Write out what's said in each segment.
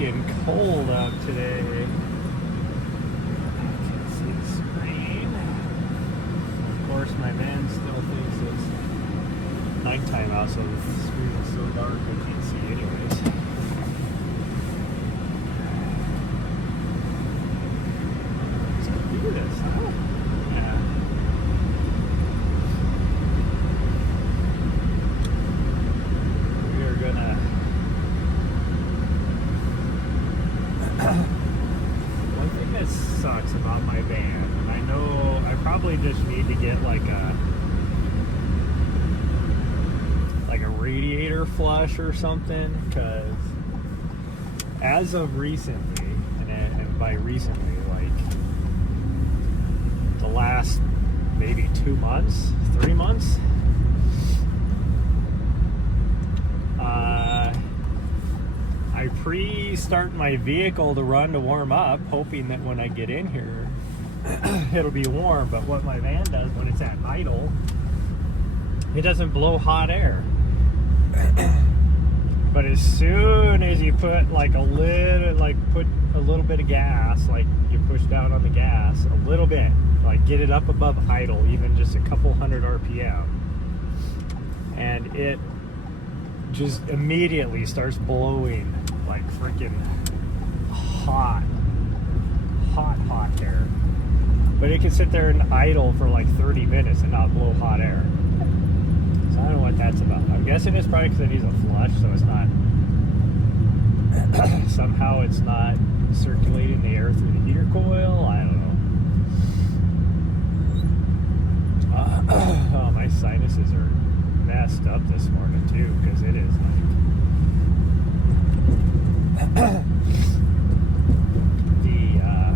freaking cold out today. I can see the screen. Of course, my van still thinks it's nighttime out, so the screen is so dark I can't see anyways. Let's do this, huh? Yeah. We are gonna. One thing that sucks about my van, and I know I probably just need to get like a radiator flush or something, because as of recently, and by recently, like the last maybe 2 months, 3 months, I pre-start my vehicle to run to warm up, hoping that when I get in here it'll be warm. But what my van does when it's at idle, it doesn't blow hot air. But as soon as you put put a little bit of gas, like you push down on the gas a little bit, like get it up above idle, even just a couple hundred RPM, and it just immediately starts blowing like freaking hot air. But it can sit there and idle for like 30 minutes and not blow hot air. I don't know what that's about. I'm guessing it's probably because it needs a flush, so it's not somehow it's not circulating the air through the heater coil. I don't know. Oh, my sinuses are messed up this morning too, because it is like the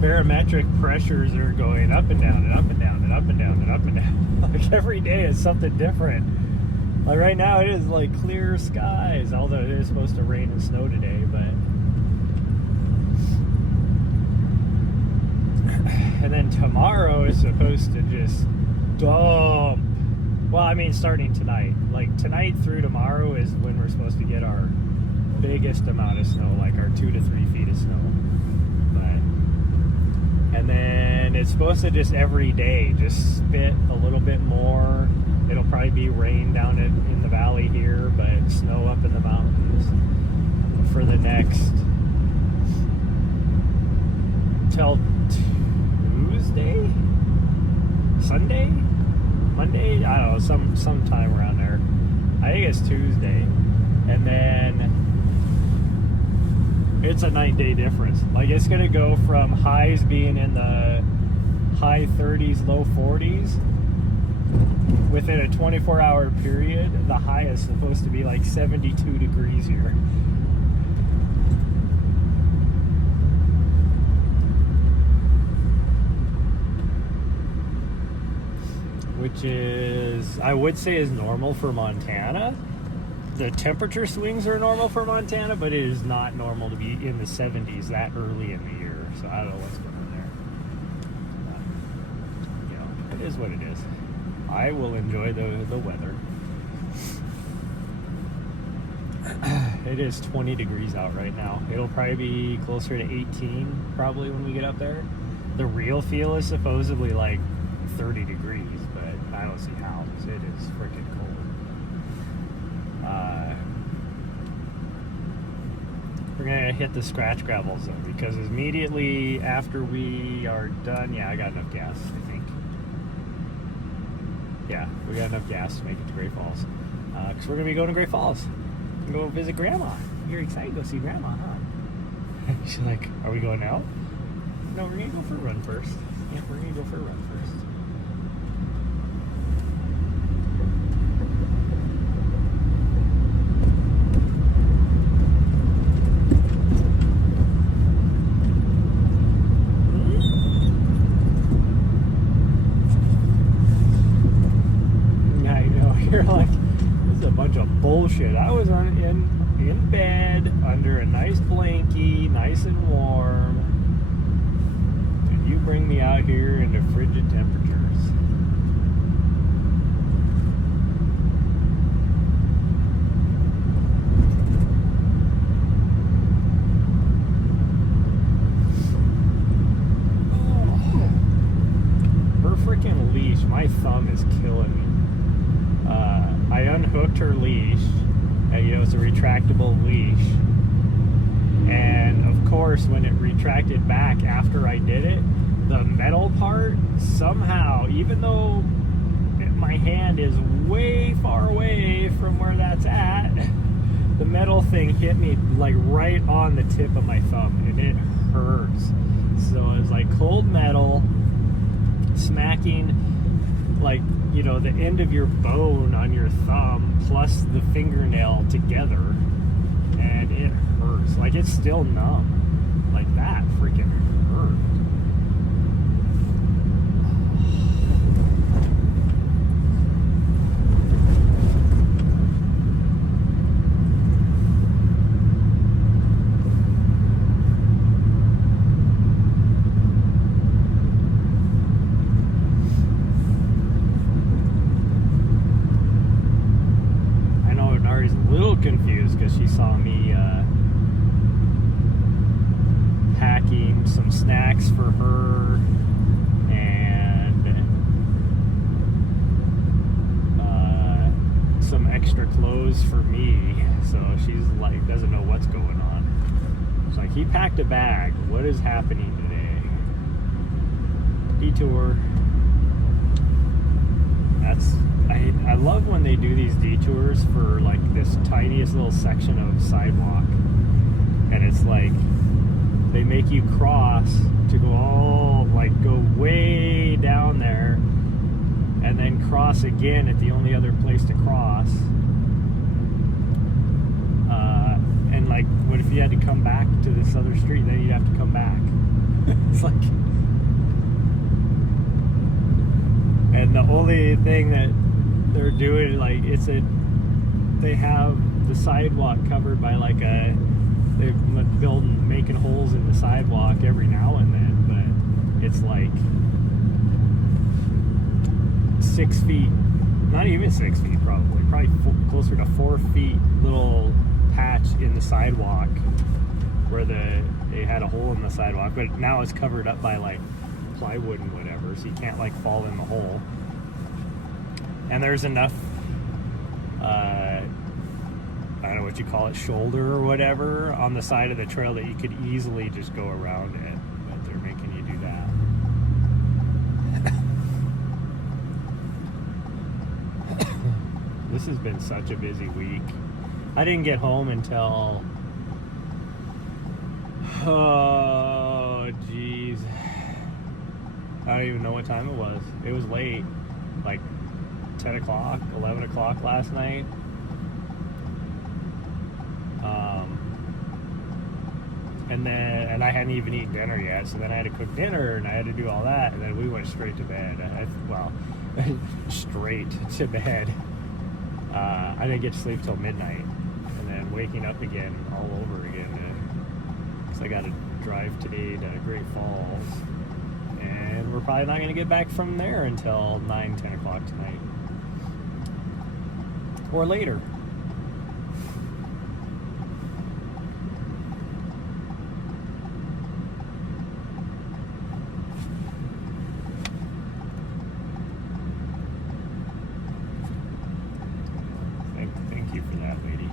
barometric pressures are going up and down and up and down and up and down and up and down. Like every day is something different. Like right now it is like clear skies, although it is supposed to rain and snow today, but and then tomorrow is supposed to just dump. Well, I mean starting tonight. Like tonight through tomorrow is when we're supposed to get our biggest amount of snow, like our 2 to 3 feet of snow. And then it's supposed to just every day just spit a little bit more. It'll probably be rain down in the valley here, but snow up in the mountains for the next till Tuesday, Sunday, Monday. I don't know, sometime around there. I think it's Tuesday, and then it's a 9-day difference. Like it's gonna go from highs being in the high 30s, low 40s within a 24-hour period. The high is supposed to be like 72 degrees here. Which is, I would say, is normal for Montana. The temperature swings are normal for Montana, but it is not normal to be in the 70s that early in the year. So I don't know what's going on there. But, it is what it is. I will enjoy the weather. It is 20 degrees out right now. It'll probably be closer to 18 probably when we get up there. The real feel is supposedly like 30 degrees, but I don't see how. It is freaking cold. We're gonna hit the scratch gravel zone because immediately after we are done, I got enough gas, I think. Yeah, we got enough gas to make it to Great Falls. Because we're gonna be going to Great Falls and go visit Grandma. You're excited to go see Grandma, huh? She's like, are we going now? No, we're gonna go for a run first. Yeah, we're gonna go for a run first. You're like, this is a bunch of bullshit. I was in bed under a nice blankie, nice and warm, and you bring me out here into frigid temperatures. unhooked her leash. It was a retractable leash. And of course, when it retracted back after I did it, the metal part somehow, even though my hand is way far away from where that's at, the metal thing hit me like right on the tip of my thumb, and it hurts. So it was like cold metal smacking, like, you know, the end of your bone on your thumb plus the fingernail together, and it hurts. Like, it's still numb. Like, that freaking hurt. Confused because she saw me packing some snacks for her and some extra clothes for me, so she's like, doesn't know what's going on. She's like, he packed a bag, what is happening today? Detour. I love when they do these detours for like this tiniest little section of sidewalk, and it's like they make you cross to go way down there, and then cross again at the only other place to cross. And like, what if you had to come back to this other street? Then you'd have to come back. It's like, and the only thing that they're doing, like, they have the sidewalk covered by like they're making holes in the sidewalk every now and then, but it's like 6 feet, not even 6 feet, probably closer to 4 feet little patch in the sidewalk where they had a hole in the sidewalk, but now it's covered up by like plywood and whatever, so you can't like fall in the hole. And there's enough, I don't know what you call it, shoulder or whatever, on the side of the trail that you could easily just go around it, but they're making you do that. This has been such a busy week. I didn't get home until, oh geez, I don't even know what time it was. It was late, like 10 o'clock, 11 o'clock last night. And I hadn't even eaten dinner yet, so then I had to cook dinner and I had to do all that, and then we went straight to bed. Straight to bed. I didn't get to sleep till midnight, and then waking up again all over again, because I got to drive today to Great Falls, and we're probably not going to get back from there until 9, 10 o'clock tonight. Or later. Thank you for that, lady.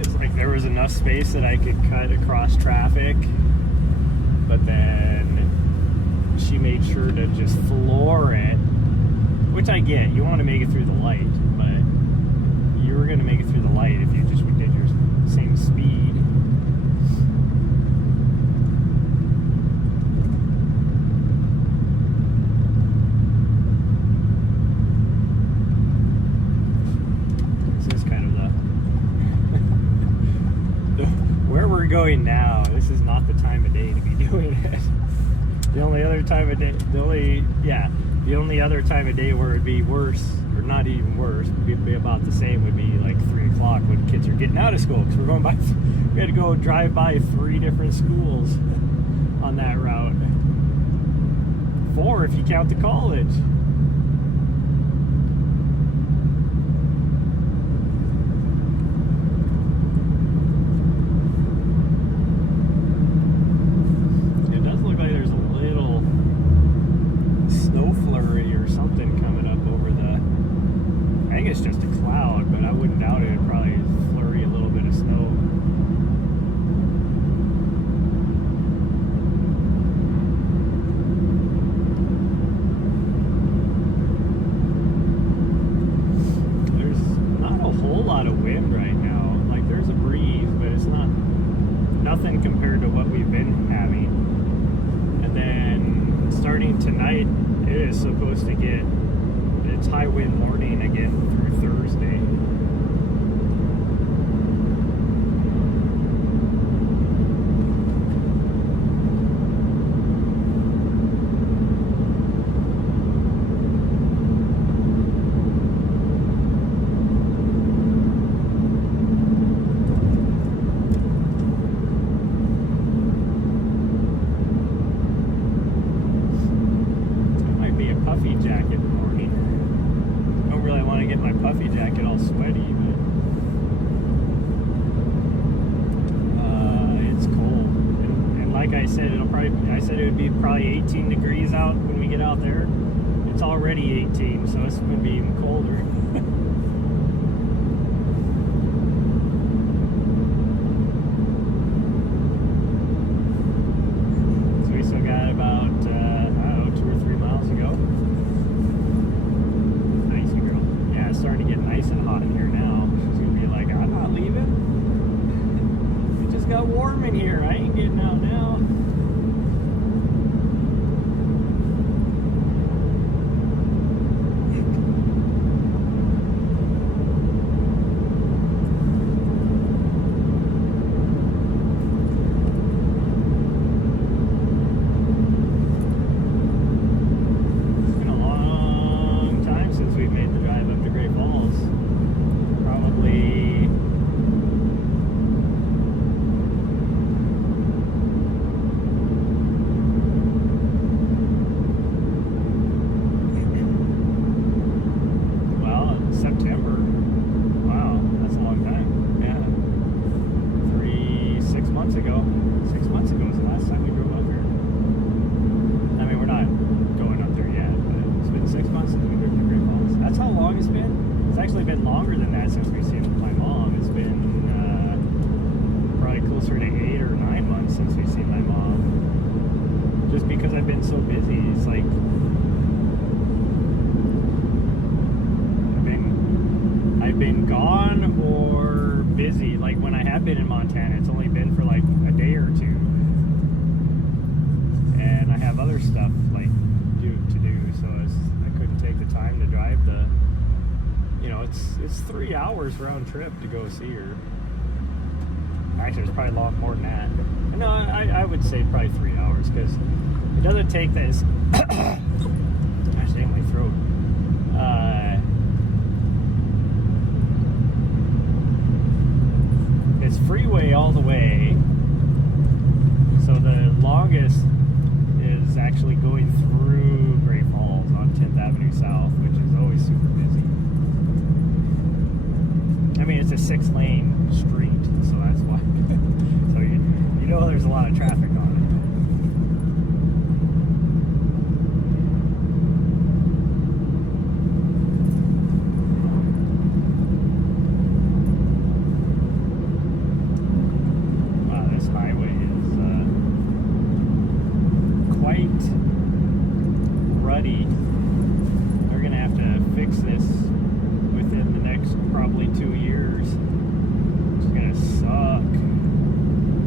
It's like there was enough space that I could cut across traffic, but then she made sure to just floor it. Which I get, you want to make it through the light, but you were going to make it through the light if you just did your same speed. This is kind of where we're going now, this is not the time of day to be doing it. The only other time of day, the only other time of day where it'd be worse, or not even worse, would be about the same, would be like 3 o'clock when kids are getting out of school, because we had to go drive by 3 different schools on that route. 4 if you count the college. Flurry or something coming up over the it's just a cloud, but I wouldn't doubt it. It'd probably flurry a little bit of snow. Nothing compared to what we've been having. And then starting tonight, it is supposed to get its high wind warning again through Thursday. Puffy jacket in the morning. Don't really want to get my puffy jacket all sweaty, but it's cold. And like I said, I said it would be probably 18 degrees out when we get out there. It's already 18, so it's going to be even colder. So we still got about, I don't know, 2 or 3 miles to go. Starting to get nice and hot in here now. She's gonna be like, I'm not leaving. It just got warm in here. I ain't getting out now. September. Wow, that's a long time. Yeah. 6 months ago. 6 months ago was the last time we drove up here. I mean, we're not going up there yet, but it's been 6 months since we drove to Great Falls. That's how long it's been. It's actually been longer than that since we've seen my mom. It's been probably closer to 8 or 9 months since we've seen my mom. Just because I've been so busy. It's like I've been gone or busy. Like when I have been in Montana, it's only been for like a day or two, and I have other stuff like to do. So I couldn't take the time to drive the. You know, it's 3 hours round trip to go see her. Actually, it's probably a lot more than that. No, I would say probably 3 hours because it doesn't take this. Actually, in my throat. It's freeway all the way, so the longest is actually going through Great Falls on 10th Avenue South, which is always super busy. I mean, it's a 6-lane street, so that's why. So you know there's a lot of traffic on it. Ruddy. They're gonna have to fix this within the next probably 2 years. It's gonna suck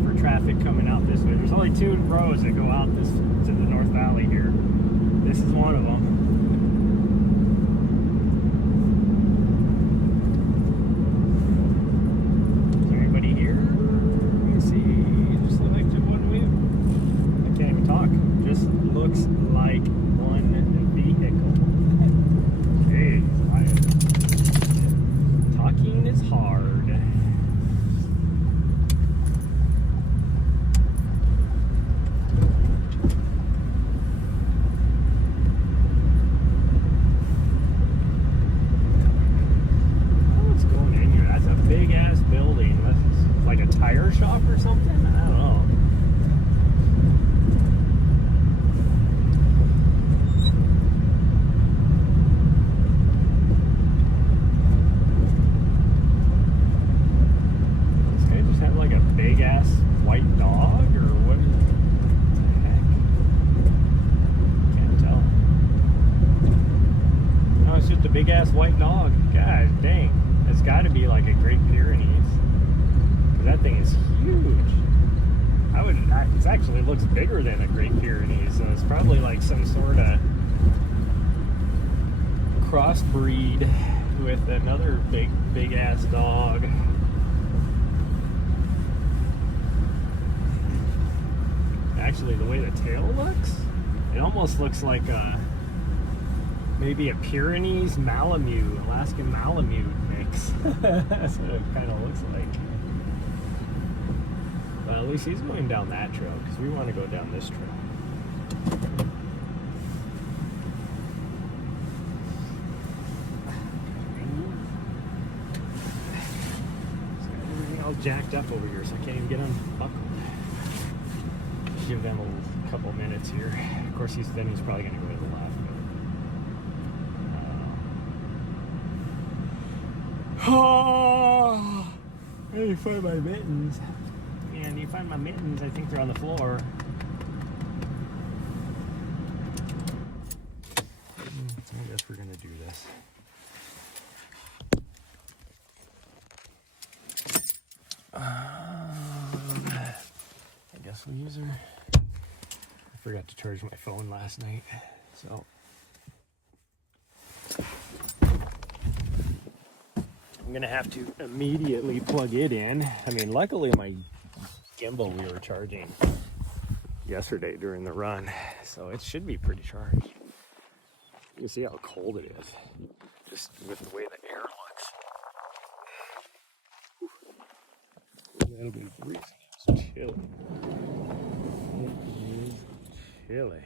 for traffic coming out this way. There's only 2 roads that go out this to the North Valley here. This is one of them. Is there anybody here? Let me see. Just look like just one wheel. I can't even talk. Just looks like one vehicle. Jeez, talking is hard. dog. Gosh dang. It's got to be like a Great Pyrenees. That thing is huge. It actually looks bigger than a Great Pyrenees, so it's probably like some sort of crossbreed with another big ass dog. Actually, the way the tail looks, it almost looks like maybe a Pyrenees Malamute, Alaskan Malamute mix. That's what it kind of looks like. Well, at least he's going down that trail because we want to go down this trail. Everything all jacked up over here, so I can't even get unbuckled. Give them a couple minutes here. Of course, he's probably going to go to the left. Oh, I need to find my mittens. And you find my mittens, I think they're on the floor. I guess we're going to do this. I guess we'll use her. I forgot to charge my phone last night, so I'm gonna have to immediately plug it in. I mean, luckily my gimbal we were charging yesterday during the run, so it should be pretty charged. You can see how cold it is, just with the way the air looks. It'll be freezing. It's chilly. It is chilly.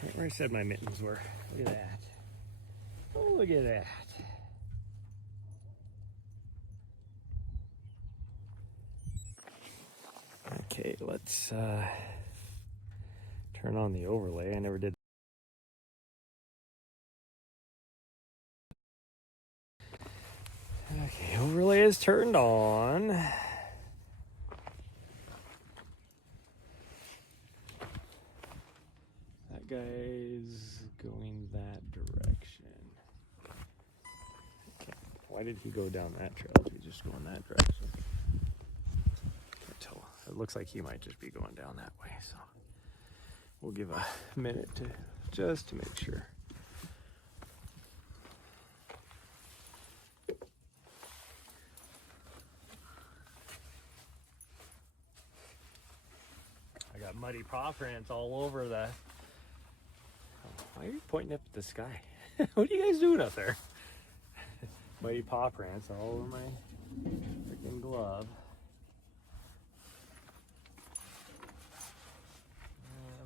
Right where I said my mittens were. Look at that. Oh, look at that. Okay, let's turn on the overlay. I never did. Okay, overlay is turned on. That guy's going that direction. Okay, why did he go down that trail? Did he just go in that direction? Can't tell. It looks like he might just be going down that way, so we'll give a minute just to make sure. I got muddy paw prints all over the... Why are you pointing up at the sky? What are you guys doing up there? Muddy paw prints all over my freaking glove.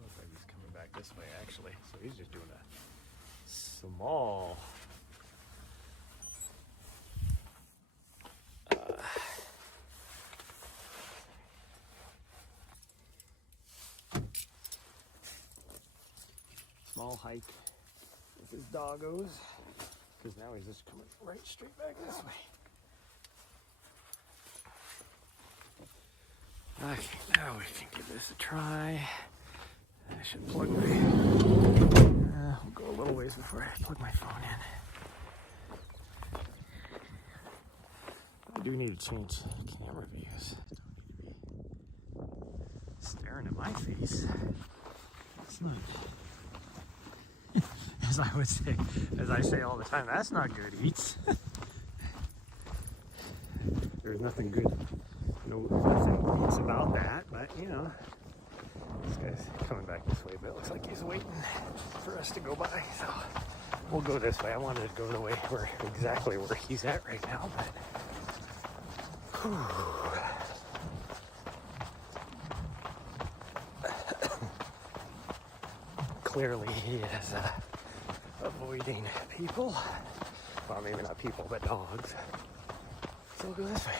Looks like he's coming back this way, actually. So he's just doing a small... small hike with his doggos, because now he's just coming right straight back this way. Okay, now we can give this a try. I should plug my... I'll go a little ways before I plug my phone in. I do need to change camera views. I don't need to be staring at my face. It's not... As I would say, as I say all the time, that's not good eats. There's nothing good, nothing eats about that, but you know, this guy's coming back this way, but it looks like he's waiting for us to go by, so we'll go this way. I wanted to go the way where exactly where he's at right now, but whew. clearly he is avoiding people. Well, maybe not people, but dogs. So we'll go this way.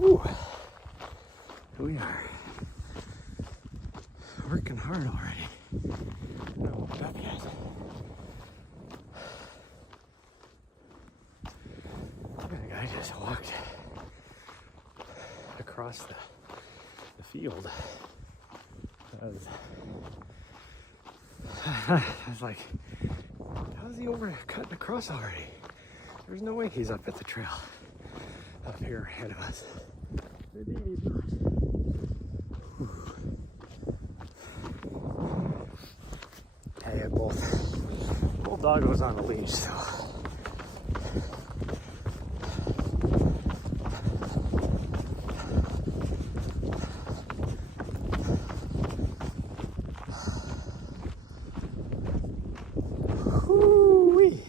Ooh, here we are. Working hard already. Not woken up yet. The guy just walked across the field. I was like, how's he cutting across already? There's no way he's up at the trail up here ahead of us. Indeed he's not. I had both doggos on the leash, so. Woo-wee.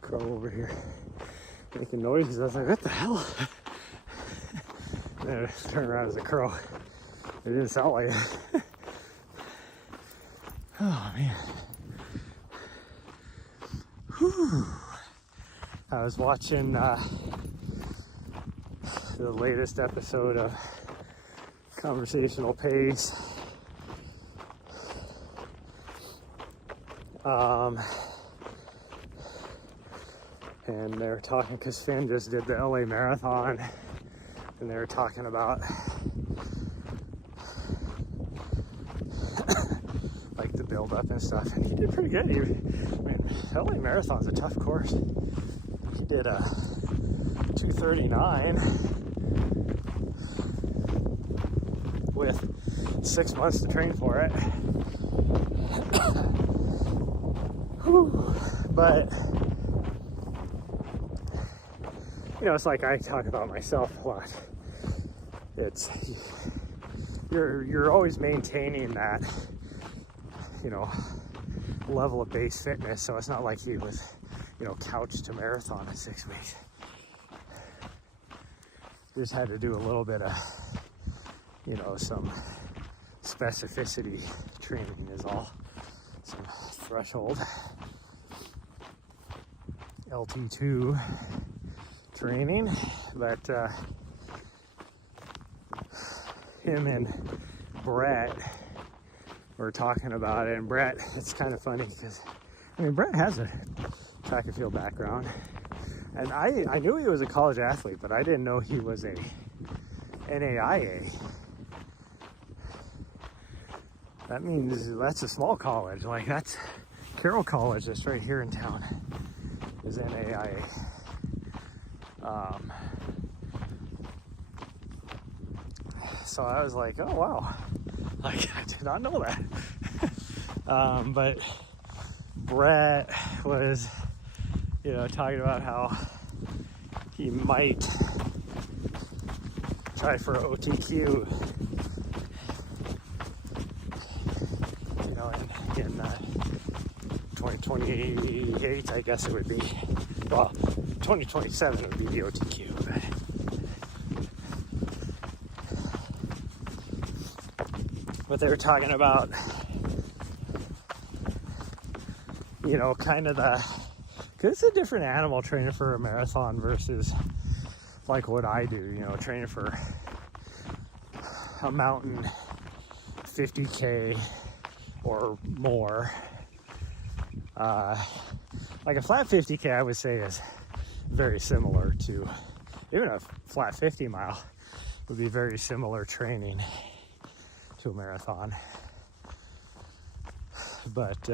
Crow over here making noises. I was like, what the hell? And then I turned around as a crow. It didn't sound like it. Oh man. Whew. I was watching the latest episode of Conversational Pace. And they were talking, because Finn just did the LA Marathon, and they were talking about like the build up and stuff, and he did pretty good. I mean, LA Marathon's a tough course. He did a 2:39 with 6 months to train for it. Whew. But you know, it's like I talk about myself a lot. It's you're always maintaining that, you know, level of base fitness. So it's not like he was, you know, couched to marathon in 6 weeks. Just had to do a little bit of, you know, some specificity training is all. Some threshold LT2 training, but him and Brett were talking about it, and Brett, it's kind of funny because, I mean, Brett has a track and field background, and I knew he was a college athlete, but I didn't know he was a NAIA. That means that's a small college. Like, that's Carroll College that's right here in town is NAIA. So I was like, oh wow, like I did not know that. But Brett was, you know, talking about how he might try for OTQ, you know, in 2028, I guess it would be. Well, 2027 would be the OTQ, but they were talking about, you know, kind of because it's a different animal training for a marathon versus like what I do, you know, training for a mountain 50K or more. Like a flat 50K, I would say, is very similar to, even a flat 50 mile would be very similar training to a marathon. But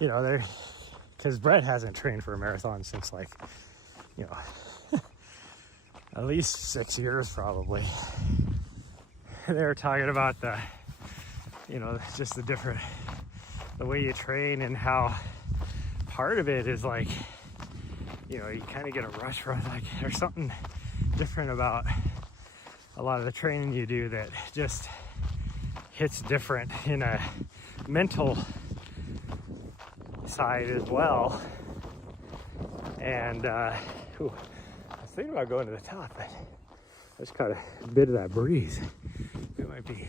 you know, they're, because Brett hasn't trained for a marathon since, like, you know, at least 6 years probably. They were talking about the, you know, just the way you train, and how part of it is like, you know, you kind of get a rush from, like, there's something different about a lot of the training you do that just hits different in a mental side as well. And I was thinking about going to the top, but I just caught a bit of that breeze. It might be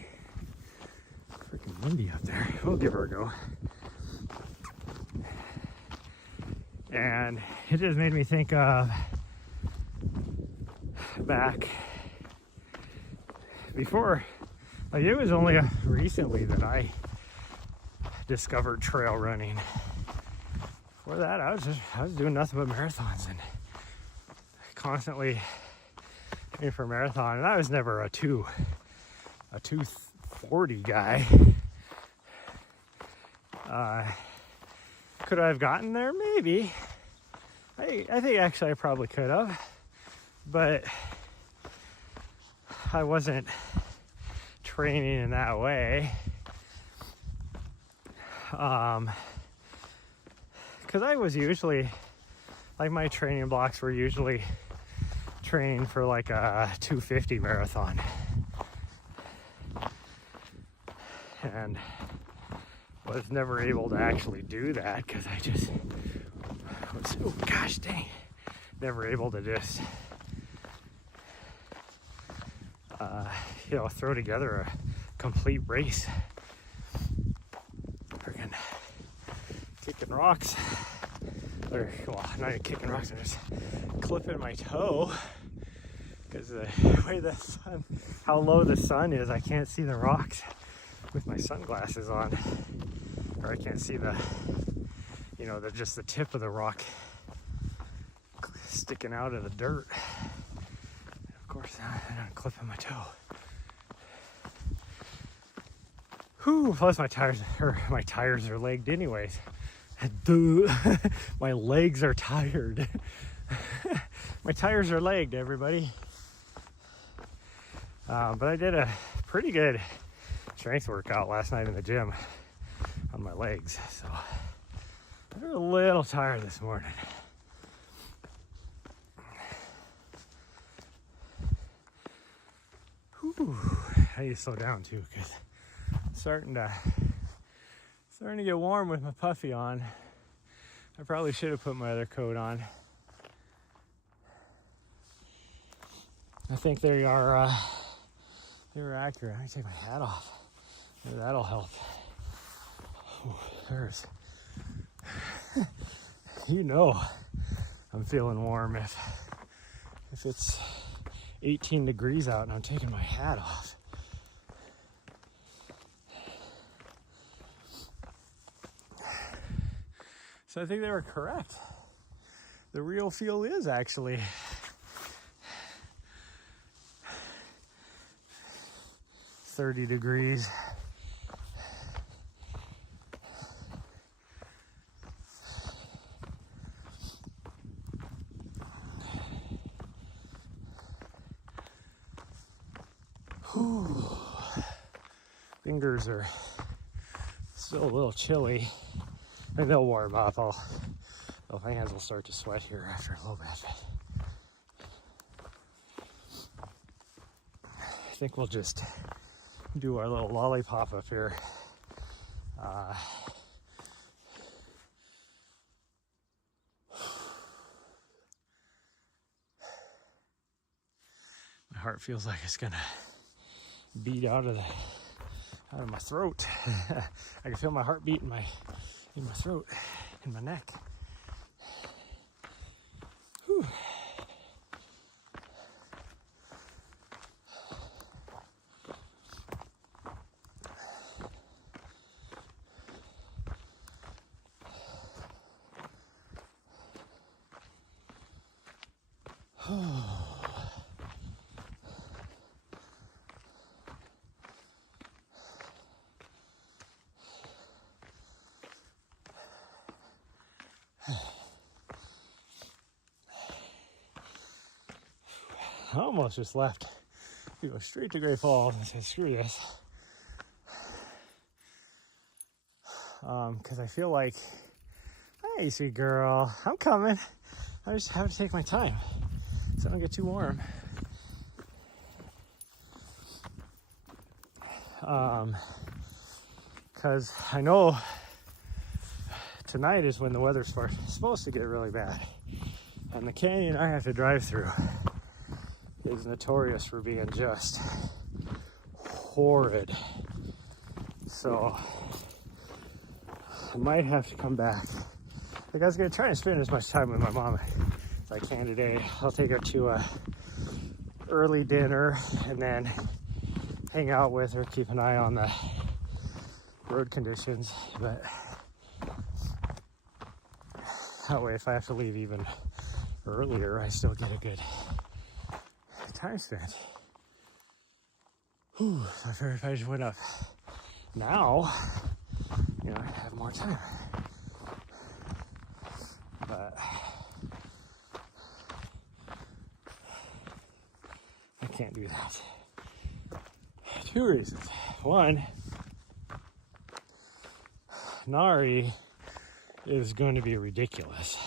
freaking windy up there. We'll give her a go. And it just made me think of back before, like, it was only recently that I discovered trail running. Before that, I was doing nothing but marathons and constantly training for a marathon, and I was never a 240 guy. Could I have gotten there? Maybe. I think actually I probably could have, but I wasn't training in that way. Because I was usually, like, my training blocks were usually training for like a 250 marathon. And was never able to actually do that because I just was, oh gosh dang, never able to just you know, throw together a complete race. Freaking kicking rocks, or, well, not even kicking rocks, I'm just clipping my toe because the way the sun, how low the sun is, I can't see the rocks with my sunglasses on, or I can't see the, you know, just the tip of the rock sticking out of the dirt. And of course, I'm clipping my toe. Whew, plus my tires are legged anyways. Duh. My legs are tired. My tires are legged, everybody. But I did a pretty good strength workout last night in the gym on my legs, so they're a little tired this morning. Whew. I need to slow down too, because it's starting to get warm with my puffy on. I probably should have put my other coat on. I think they were accurate. Let me take my hat off. Maybe that'll help. Ooh, there's, you know, I'm feeling warm if it's 18 degrees out and I'm taking my hat off. So I think they were correct. The real feel is actually 30 degrees. Whew. Fingers are still a little chilly. I think they'll warm up. My hands will start to sweat here after a little bit. I think we'll just do our little lollipop up here. My heart feels like it's gonna beat out of my throat. I can feel my heartbeat in my throat, in my neck. Whew. I almost just left to go straight to Great Falls and say, screw this. Because I feel like, hey, sweet girl, I'm coming. I just have to take my time so I don't get too warm. Because I know tonight is when the weather's supposed to get really bad. And the canyon I have to drive through is notorious for being just horrid. So I might have to come back. Like, I was gonna try and spend as much time with my mom as I can today. I'll take her to a early dinner and then hang out with her, keep an eye on the road conditions. But that way, if I have to leave even earlier, I still get a good time spent. Whew, I figured if I just went up now, you know, I'd have more time. But I can't do that. 2 reasons. One, Nahri is going to be ridiculous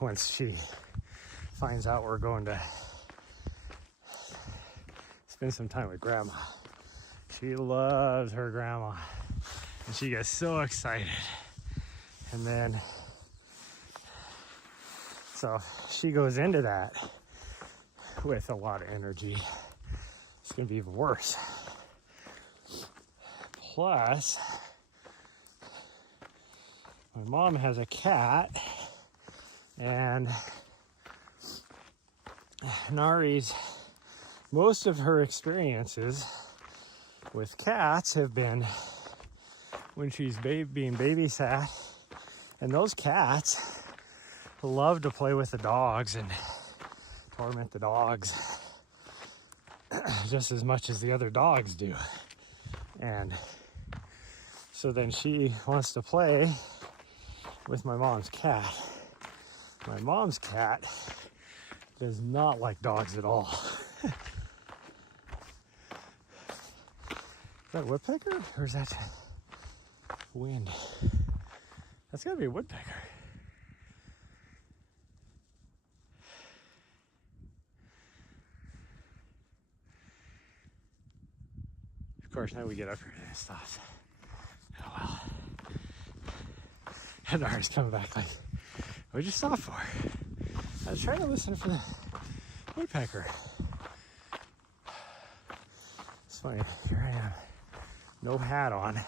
once she finds out we're going to spend some time with Grandma. She loves her grandma and she gets so excited. And then, so she goes into that with a lot of energy. It's gonna be even worse. Plus, my mom has a cat, and Nahri's, most of her experiences with cats have been when she's being babysat, and those cats love to play with the dogs and torment the dogs just as much as the other dogs do. And so then she wants to play with my mom's cat. My mom's cat does not like dogs at all. Is that a woodpecker or is that wind? That's gotta be a woodpecker. Of course, now we get up here and it stops. Oh well. And Nahri's coming back like, what'd you stop for? I was trying to listen for the woodpecker. It's funny, here I am, no hat on.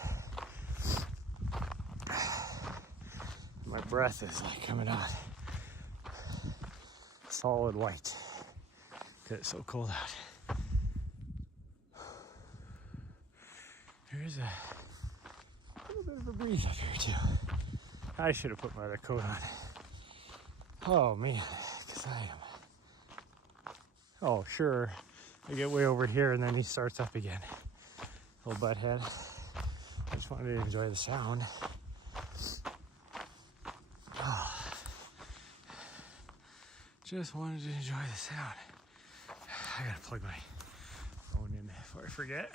My breath is like coming out solid white because it's so cold out. There's a little bit of a breeze up here too. I should have put my other coat on. Oh man, because I am. Oh sure, I get way over here and then he starts up again. Little butthead. I just wanted to enjoy the sound. Oh. Just wanted to enjoy the sound. I gotta plug my phone in before I forget.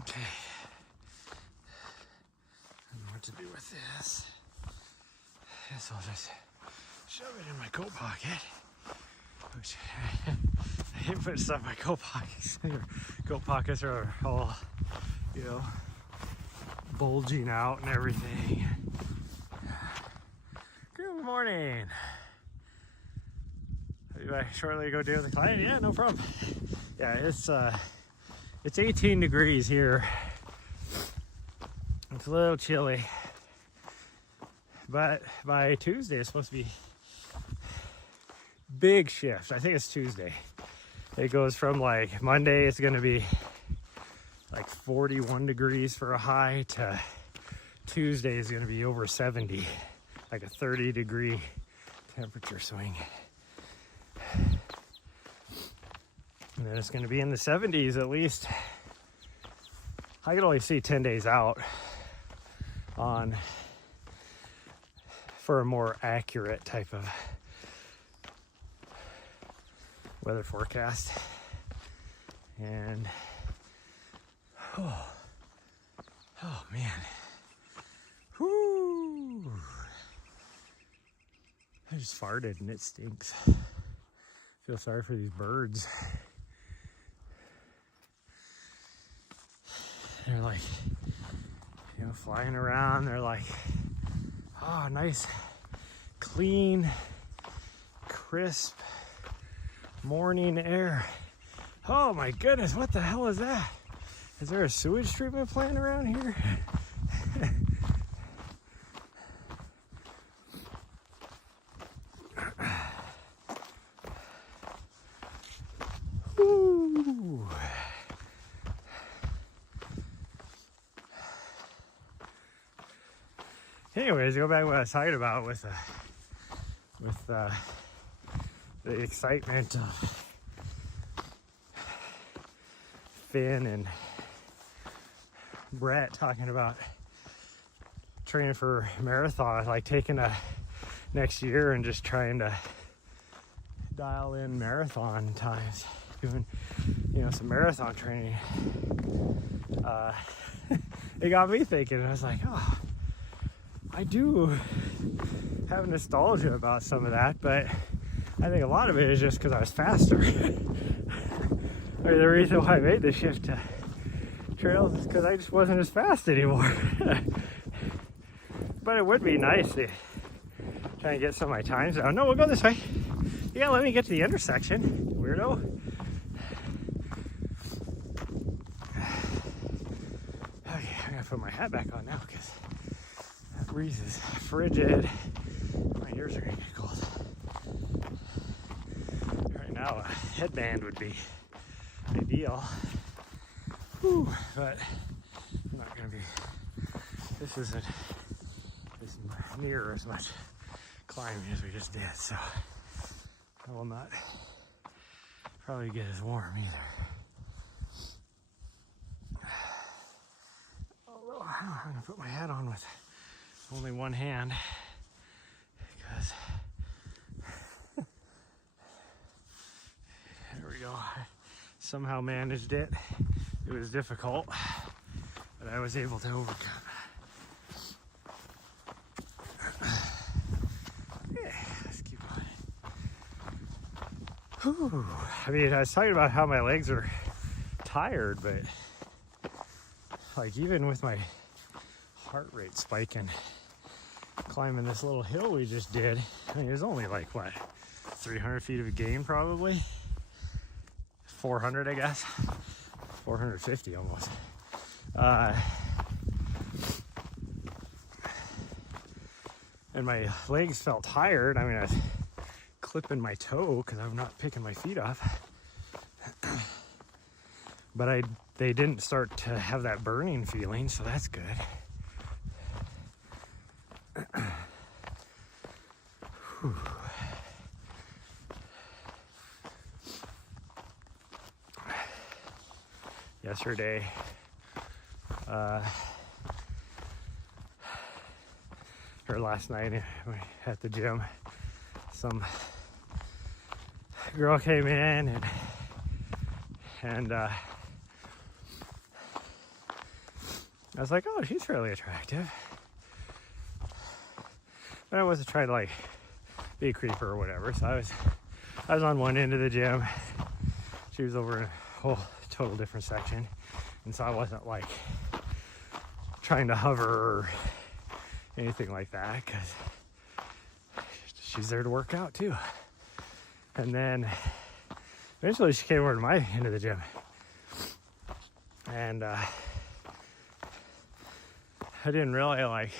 Okay. I don't know what to do with this. Guess I'll just shove it in my coat pocket. Which I hate putting stuff in my coat pockets. Your coat pockets are all, you know, bulging out and everything. Good morning. Do I shortly go deal with the client? Yeah, no problem. Yeah, it's 18 degrees here. It's a little chilly. But by Tuesday it's supposed to be big shift. I think it's Tuesday. It goes from like Monday it's gonna be like 41 degrees for a high to Tuesday is gonna be over 70, like a 30-degree temperature swing. And then it's going to be in the 70s at least. I can only see 10 days out on for a more accurate type of weather forecast. And oh man. Whoo. I just farted and it stinks. Feel sorry for these birds. They're like, you know, flying around. They're like, oh, nice, clean, crisp morning air. Oh my goodness, what the hell is that? Is there a sewage treatment plant around here? Woo. Anyways, go back to what I was talking about with the excitement of Finn and Brett talking about training for marathon, like taking a next year and just trying to dial in marathon times, doing, you know, some marathon training. It got me thinking, I was like, oh, I do have nostalgia about some of that, but I think a lot of it is just because I was faster. Or the reason why I made the shift to trails is because I just wasn't as fast anymore. But it would be nice to try and get some of my times down. No, we'll go this way. You gotta let me get to the intersection, weirdo. Okay, I'm gonna put my hat back on now because that breeze is frigid. My ears are gonna get cold. Right now, a headband would be ideal. Whew, but I'm not gonna be. This isn't as near as much climbing as we just did, so I will not probably get as warm either. Although I'm gonna put my hat on with only one hand because there we go. I somehow managed it. It was difficult, but I was able to overcome. Yeah, let's keep on. Whew. I mean, I was talking about how my legs are tired, but like even with my heart rate spiking, climbing this little hill we just did, I mean, it was only like what, 300 feet of a gain probably? 400, I guess. 450 almost. And my legs felt tired. I mean, I was clipping my toe because I'm not picking my feet up. But they didn't start to have that burning feeling, so that's good. Yesterday, or last night at the gym, some girl came in and I was like, oh, she's fairly attractive. But I wasn't trying to like be a creeper or whatever. So I was on one end of the gym. She was over in a whole total different section. And so I wasn't like trying to hover or anything like that because she's there to work out too. And then eventually she came over to my end of the gym. And I didn't really like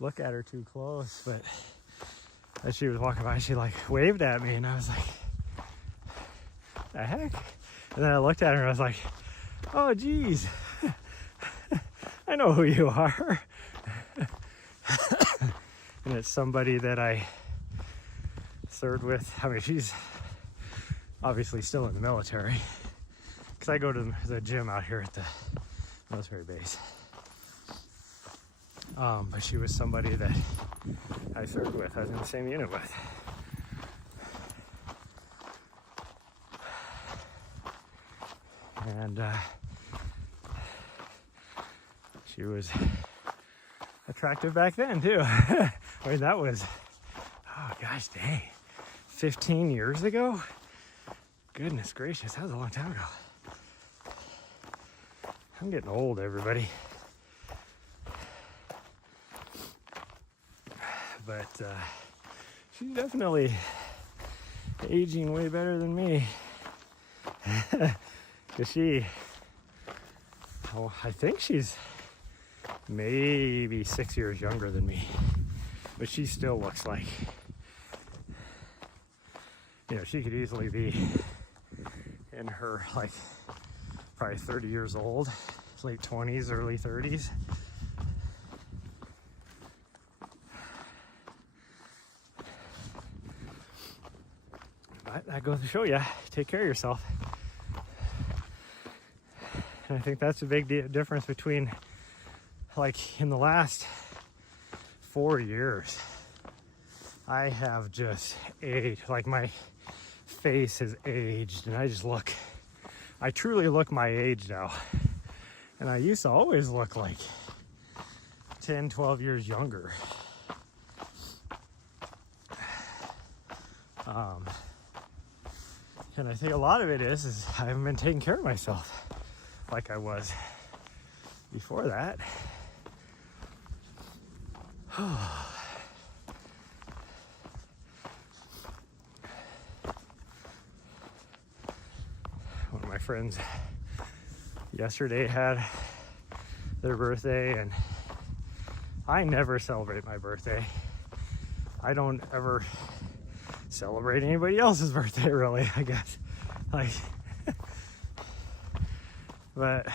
look at her too close, but as she was walking by, she like waved at me and I was like, the heck? And then I looked at her and I was like, oh geez, I know who you are. And it's somebody that I served with. I mean, she's obviously still in the military, because I go to the gym out here at the military base. But she was somebody that I served with. I was in the same unit with. And she was attractive back then too. I mean, that was, oh gosh dang, 15 years ago? Goodness gracious, that was a long time ago. I'm getting old, everybody. But she's definitely aging way better than me. Because I think she's maybe 6 years younger than me. But she still looks like, you know, she could easily be in her, like, probably 30 years old, late 20s, early 30s. But that goes to show you, take care of yourself. And I think that's a big difference between, like, in the last 4 years, I have just aged. Like, my face has aged, and I truly look my age now. And I used to always look like 10, 12 years younger. And I think a lot of it is I haven't been taking care of myself like I was before that. One of my friends yesterday had their birthday, and I never celebrate my birthday. I don't ever celebrate anybody else's birthday, really, I guess. Like, but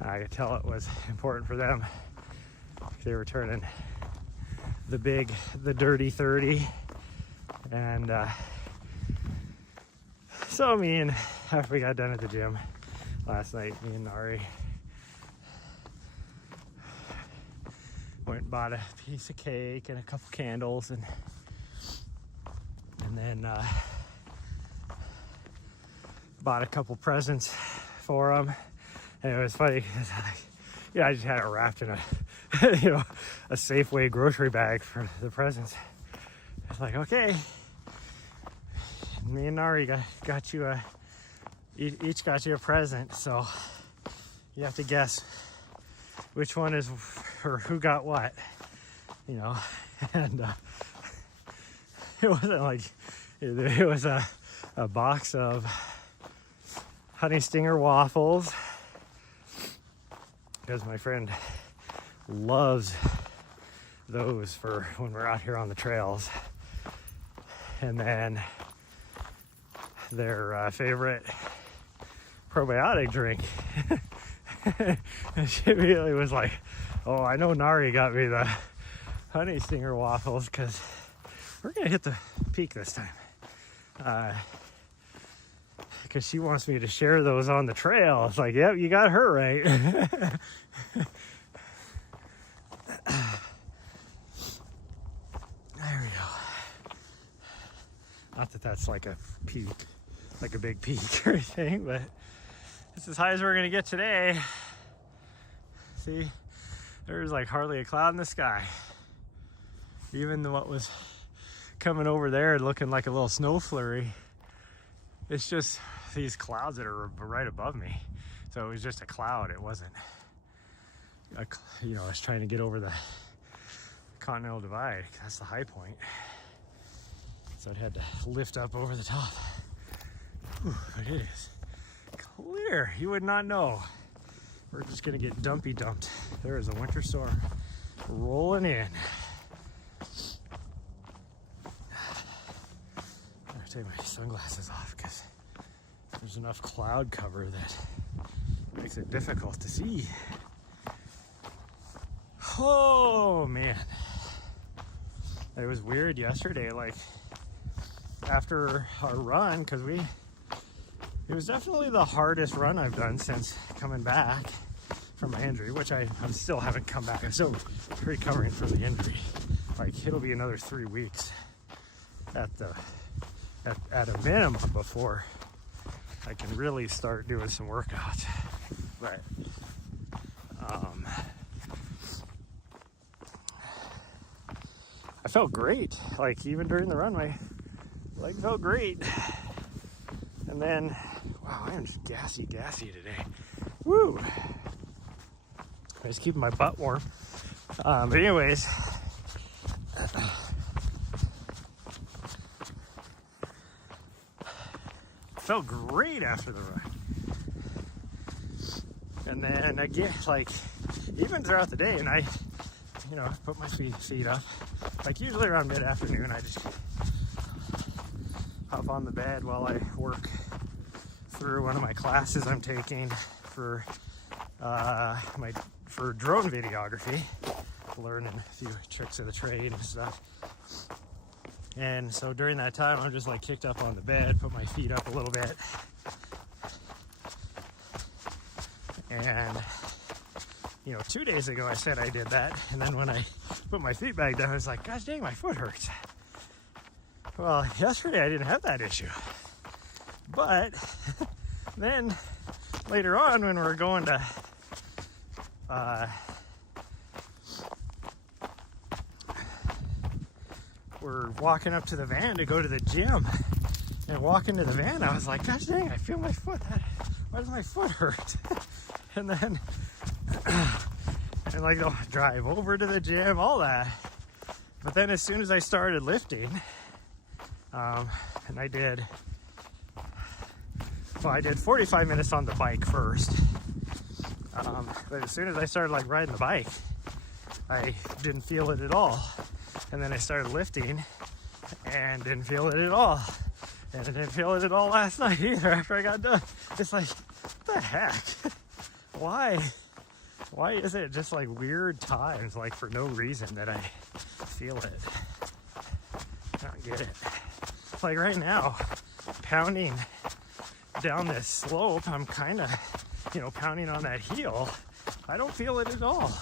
I could tell it was important for them. They were turning the dirty 30. And so me and, after we got done at the gym last night, me and Nahri went and bought a piece of cake and a couple candles, and then bought a couple presents for them. And it was funny because I just had it wrapped in a a Safeway grocery bag for the presents. It's like, okay, me and Nahri got you each got you a present, so you have to guess which one is, or who got what, and it wasn't like, it was a box of honey stinger waffles, because my friend loves those for when we're out here on the trails. And then their favorite probiotic drink. And she immediately was like, oh, I know Nahri got me the honey stinger waffles because we're gonna hit the peak this time. Because she wants me to share those on the trail. It's like, yep, you got her right. There we go. Not that that's like a peak, like a big peak or anything, but it's as high as we're gonna get today. See, there's like hardly a cloud in the sky. Even what was coming over there looking like a little snow flurry, it's just these clouds that are right above me. So it was just a cloud. It wasn't, I was trying to get over the Continental Divide. That's the high point. So it had to lift up over the top. Whew, but it is clear. You would not know. We're just gonna get dumpy dumped. There is a winter storm rolling in. I'll take my sunglasses off because there's enough cloud cover that makes it difficult to see. Oh man. It was weird yesterday, like after our run, because it was definitely the hardest run I've done since coming back from my injury, which I still haven't come back. I'm still recovering from the injury. Like, it'll be another 3 weeks at a minimum before I can really start doing some workouts. But I felt great. Like, even during the run, my leg felt great. And then, wow, I am just gassy today. Woo! I'm just keeping my butt warm. But anyways, felt great after the run. And then again, like, even throughout the day, and I, put my feet up. Like, usually around mid-afternoon, I just hop on the bed while I work through one of my classes I'm taking for drone videography, learning a few tricks of the trade and stuff. And so during that time, I'm just like kicked up on the bed, put my feet up a little bit, and 2 days ago I said I did that, and then when I put my feet back down, I was like, gosh dang, my foot hurts. Well, yesterday I didn't have that issue, but then later on when we're going to we're walking up to the van to go to the gym, and walking to the van, I was like, gosh dang, I feel my foot. Why does my foot hurt? And then and like they'll drive over to the gym, all that. But then as soon as I started lifting, and I did 45 minutes on the bike first. But as soon as I started like riding the bike, I didn't feel it at all. And then I started lifting and didn't feel it at all. And I didn't feel it at all last night either after I got done. It's like, what the heck? Why is it just like weird times, like for no reason, that I feel it? I don't get it. Like right now, pounding down this slope, I'm kind of, pounding on that heel. I don't feel it at all.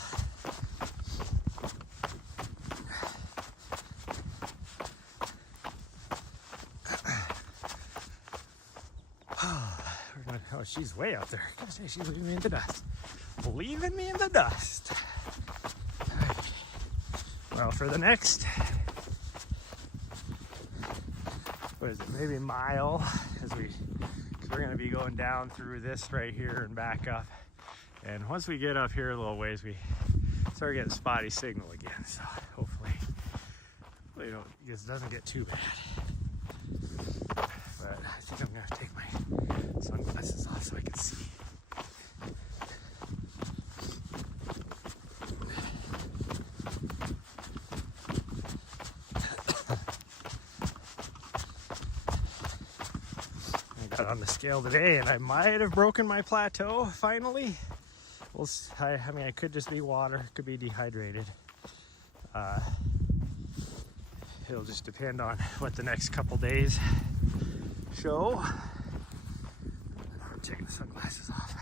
Oh, she's way up there. Gosh, she's leaving me in the dust. Leaving me in the dust. All right. Well, for the next, what is it, maybe a mile, because we're going to be going down through this right here and back up. And once we get up here a little ways, we start getting spotty signal again. So hopefully this doesn't get too bad. But I think I'm going to take my sunglasses off so I can see. I got on the scale today and I might have broken my plateau finally. I could just be water, could be dehydrated. It'll just depend on what the next couple days show. I'm taking the sunglasses off.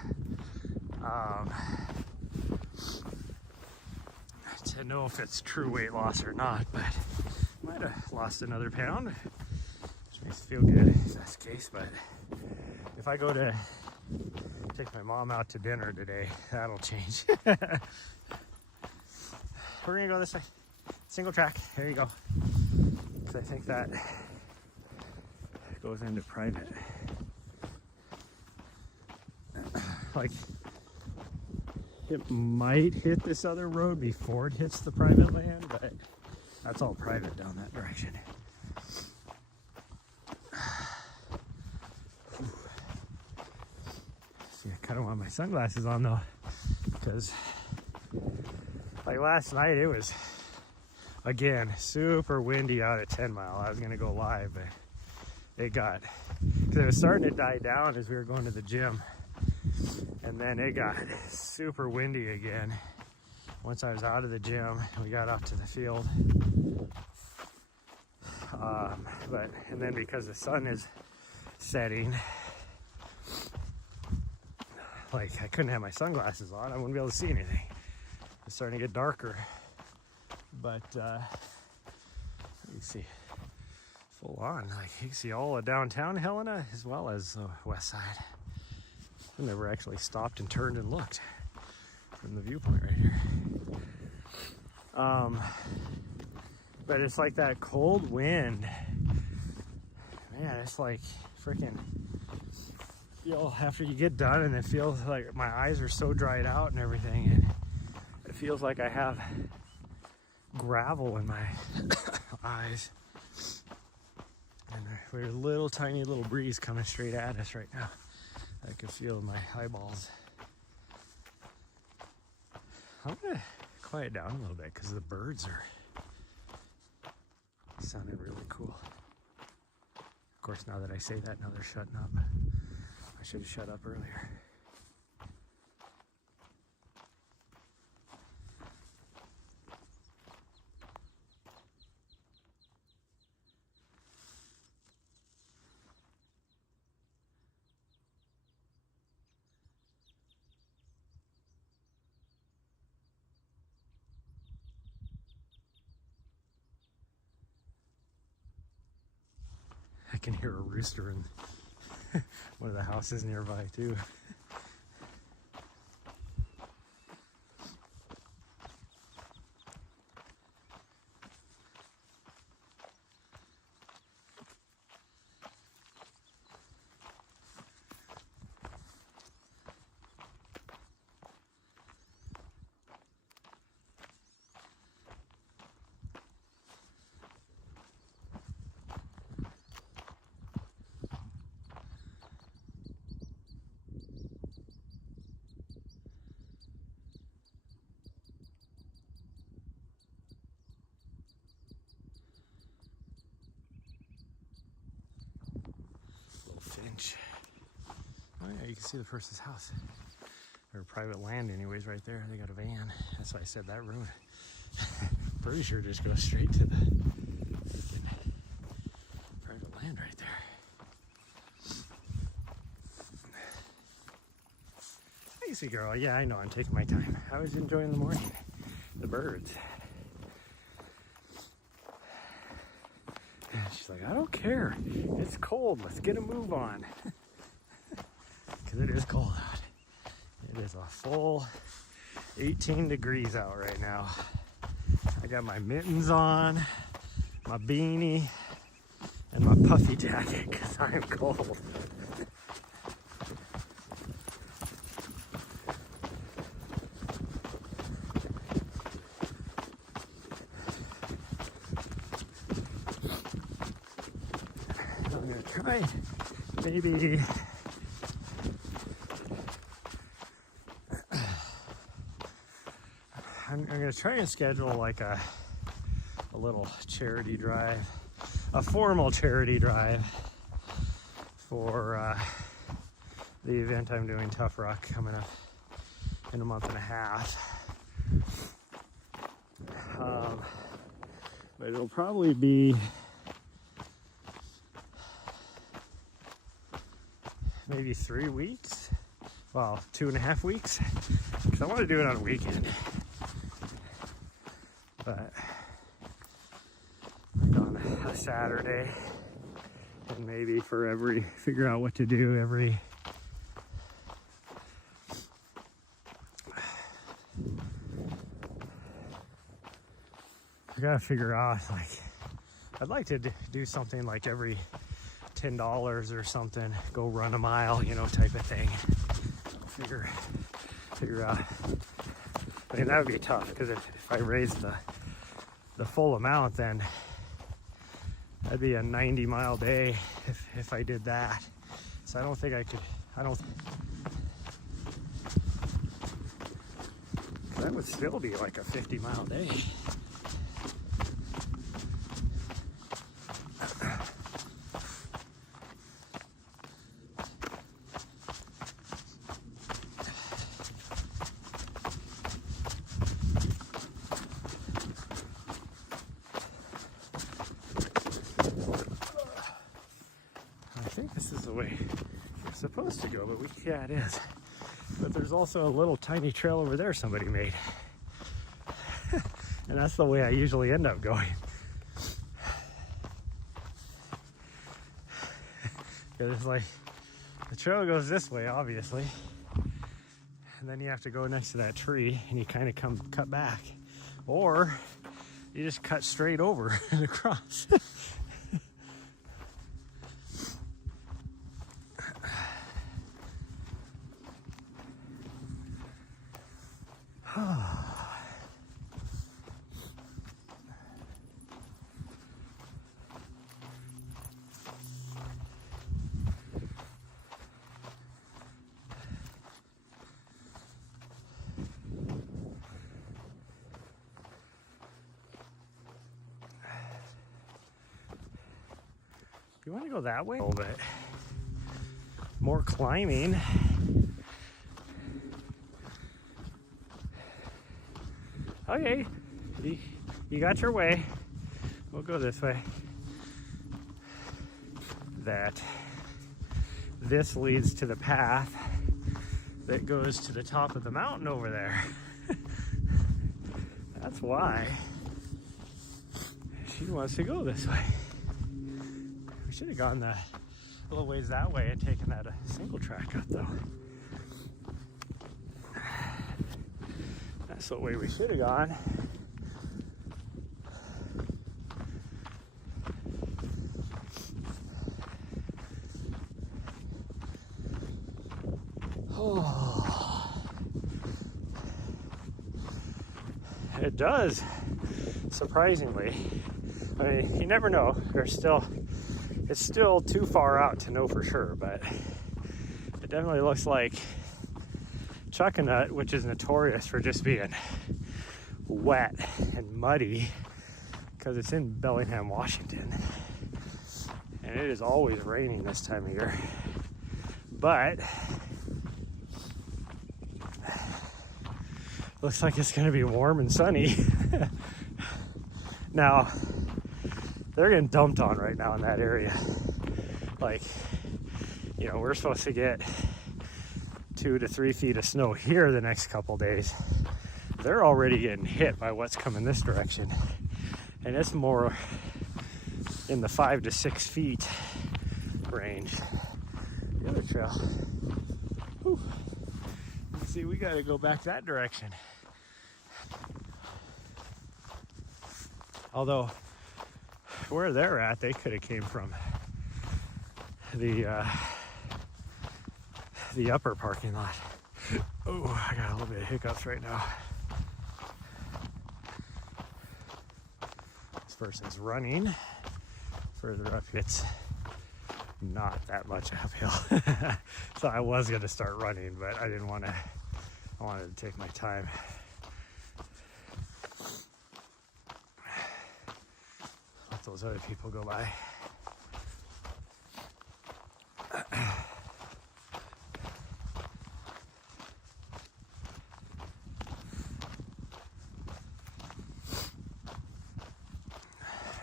To know if it's true weight loss or not, but I might have lost another pound, which makes me feel good if that's the case. But if I go to take my mom out to dinner today, that'll change. We're gonna go this way. Single track. There you go. Because I think that goes into private. Like, it might hit this other road before it hits the private land, but that's all private down that direction. See, I kind of want my sunglasses on though, because like last night it was, again, super windy out at 10 Mile. I was gonna go live, but because it was starting to die down as we were going to the gym. And then it got super windy again. Once I was out of the gym, we got out to the field. And then because the sun is setting, like I couldn't have my sunglasses on, I wouldn't be able to see anything. It's starting to get darker, but you see full on, like you can see all of downtown Helena as well as the west side. I never actually stopped and turned and looked from the viewpoint right here. But it's like that cold wind, man. It's like freaking, you know, after you get done and it feels like my eyes are so dried out and everything, and it feels like I have gravel in my eyes. And there's a little tiny little breeze coming straight at us right now. I can feel my eyeballs. I'm gonna quiet down a little bit because the birds are sounding really cool. Of course, now that I say that, now they're shutting up. I should have shut up earlier. I can hear a rooster in one of the houses nearby too. Finch. Oh yeah, you can see the person's house. Or private land anyways right there. They got a van. That's why I said that road. Pretty sure just goes straight to the private land right there. Easy girl. Yeah, I know, I'm taking my time. I was enjoying the morning. The birds. She's like, I don't care. It's cold. Let's get a move on. Because it is cold out. It is a full 18 degrees out right now. I got my mittens on, my beanie, and my puffy jacket because I am cold. Try maybe I'm gonna try and schedule like a little charity drive, a formal charity drive for the event I'm doing, Tough Rock, coming up in a month and a half. But it'll probably be maybe 3 weeks, well, 2.5 weeks, because I want to do it on a weekend. But like on a Saturday, and maybe figure out what to do every I gotta figure out, like, I'd like to do something like every $10 or something, go run a mile, you know, type of thing. Figure out. I mean, that would be tough because if I raise the full amount, then that'd be a 90-mile day if I did that. So I don't think I could. That would still be like a 50-mile day. Yeah, it is. But there's also a little tiny trail over there somebody made. And that's the way I usually end up going. Because it's like, the trail goes this way, obviously. And then you have to go next to that tree and you kind of cut back. Or you just cut straight over and across. You want to go that way? A little bit more climbing. Okay, you got your way. We'll go this way. This leads to the path that goes to the top of the mountain over there. That's why she wants to go this way. We should have gone the little ways that way and taken that single track up though. That's the way we should have gone. Oh. It does, surprisingly. I mean, you never know. It's still too far out to know for sure, but it definitely looks like Chuckanut, which is notorious for just being wet and muddy because it's in Bellingham, Washington, and it is always raining this time of year. But looks like it's going to be warm and sunny. Now, they're getting dumped on right now in that area. Like, you know, we're supposed to get 2 to 3 feet of snow here the next couple days. They're already getting hit by what's coming this direction. And it's more in the 5 to 6 feet range. The other trail. Whew. See, we got to go back that direction. Although, where they're at, they could have came from the upper parking lot. Oh, I got a little bit of hiccups right now. This person's running. Further up, it's not that much uphill. So I was going to start running, but I didn't want to. I wanted to take my time. Let those other people go by.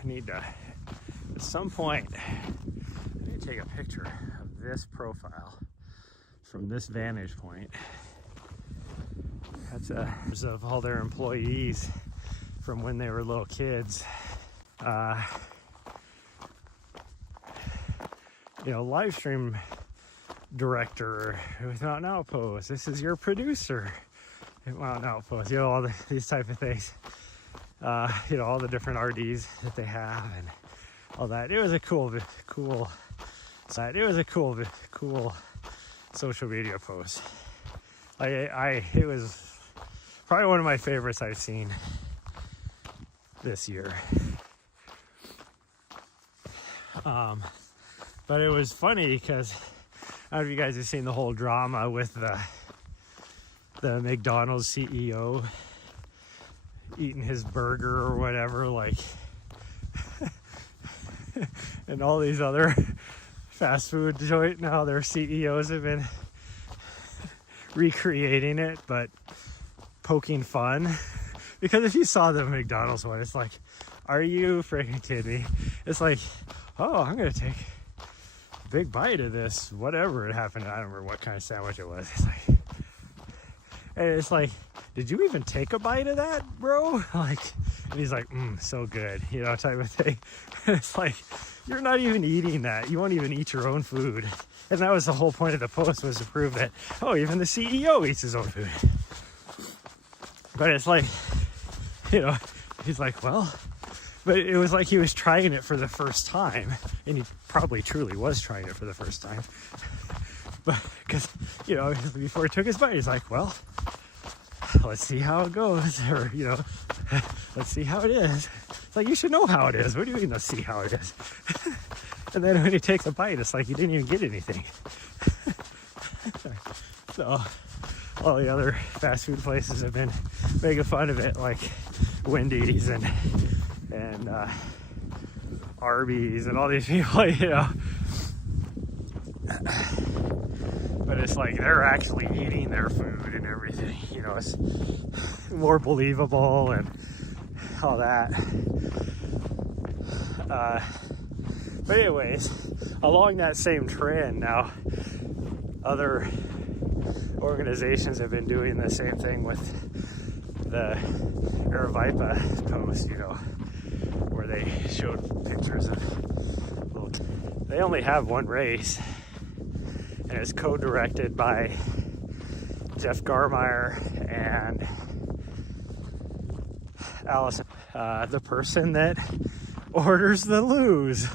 I need to, at some point, I need to take a picture of this profile from this vantage point. That's of all their employees from when they were little kids. You know, live stream director with Mountain Outpost. This is your producer at Mountain Outpost. You know, all these type of things. You know, all the different RDs that they have and all that. It was a cool site. It was a cool social media post. It was probably one of my favorites I've seen this year. But it was funny because I don't know if you guys have seen the whole drama with the McDonald's CEO eating his burger or whatever, like, and all these other fast food joint now their CEOs have been recreating it, but poking fun. Because if you saw the McDonald's one, it's like, are you freaking kidding me? It's like, oh, I'm gonna take big bite of this, whatever it happened. I don't remember what kind of sandwich it was. It's like, did you even take a bite of that, bro? Like, and he's like, so good, you know, type of thing. It's like, you're not even eating that. You won't even eat your own food. And that was the whole point of the post, was to prove that, oh, even the CEO eats his own food. But it's like, you know, he's like, well, but it was like he was trying it for the first time. And he probably truly was trying it for the first time. But because, you know, before he took his bite, he's like, well, let's see how it goes. Or, you know, let's see how it is. It's like, you should know how it is. What do you mean, let's see how it is? And then when he takes a bite, it's like he didn't even get anything. So all the other fast food places have been making fun of it, like Wendy's and Arby's and all these people, you know. But it's like they're actually eating their food and everything, you know. It's more believable and all that. But anyways, along that same trend now, other organizations have been doing the same thing with the Aravaipa post, you know, where they showed pictures of little, they only have one race, and it's co-directed by Jeff Garmeyer and Allison, the person that orders the loos,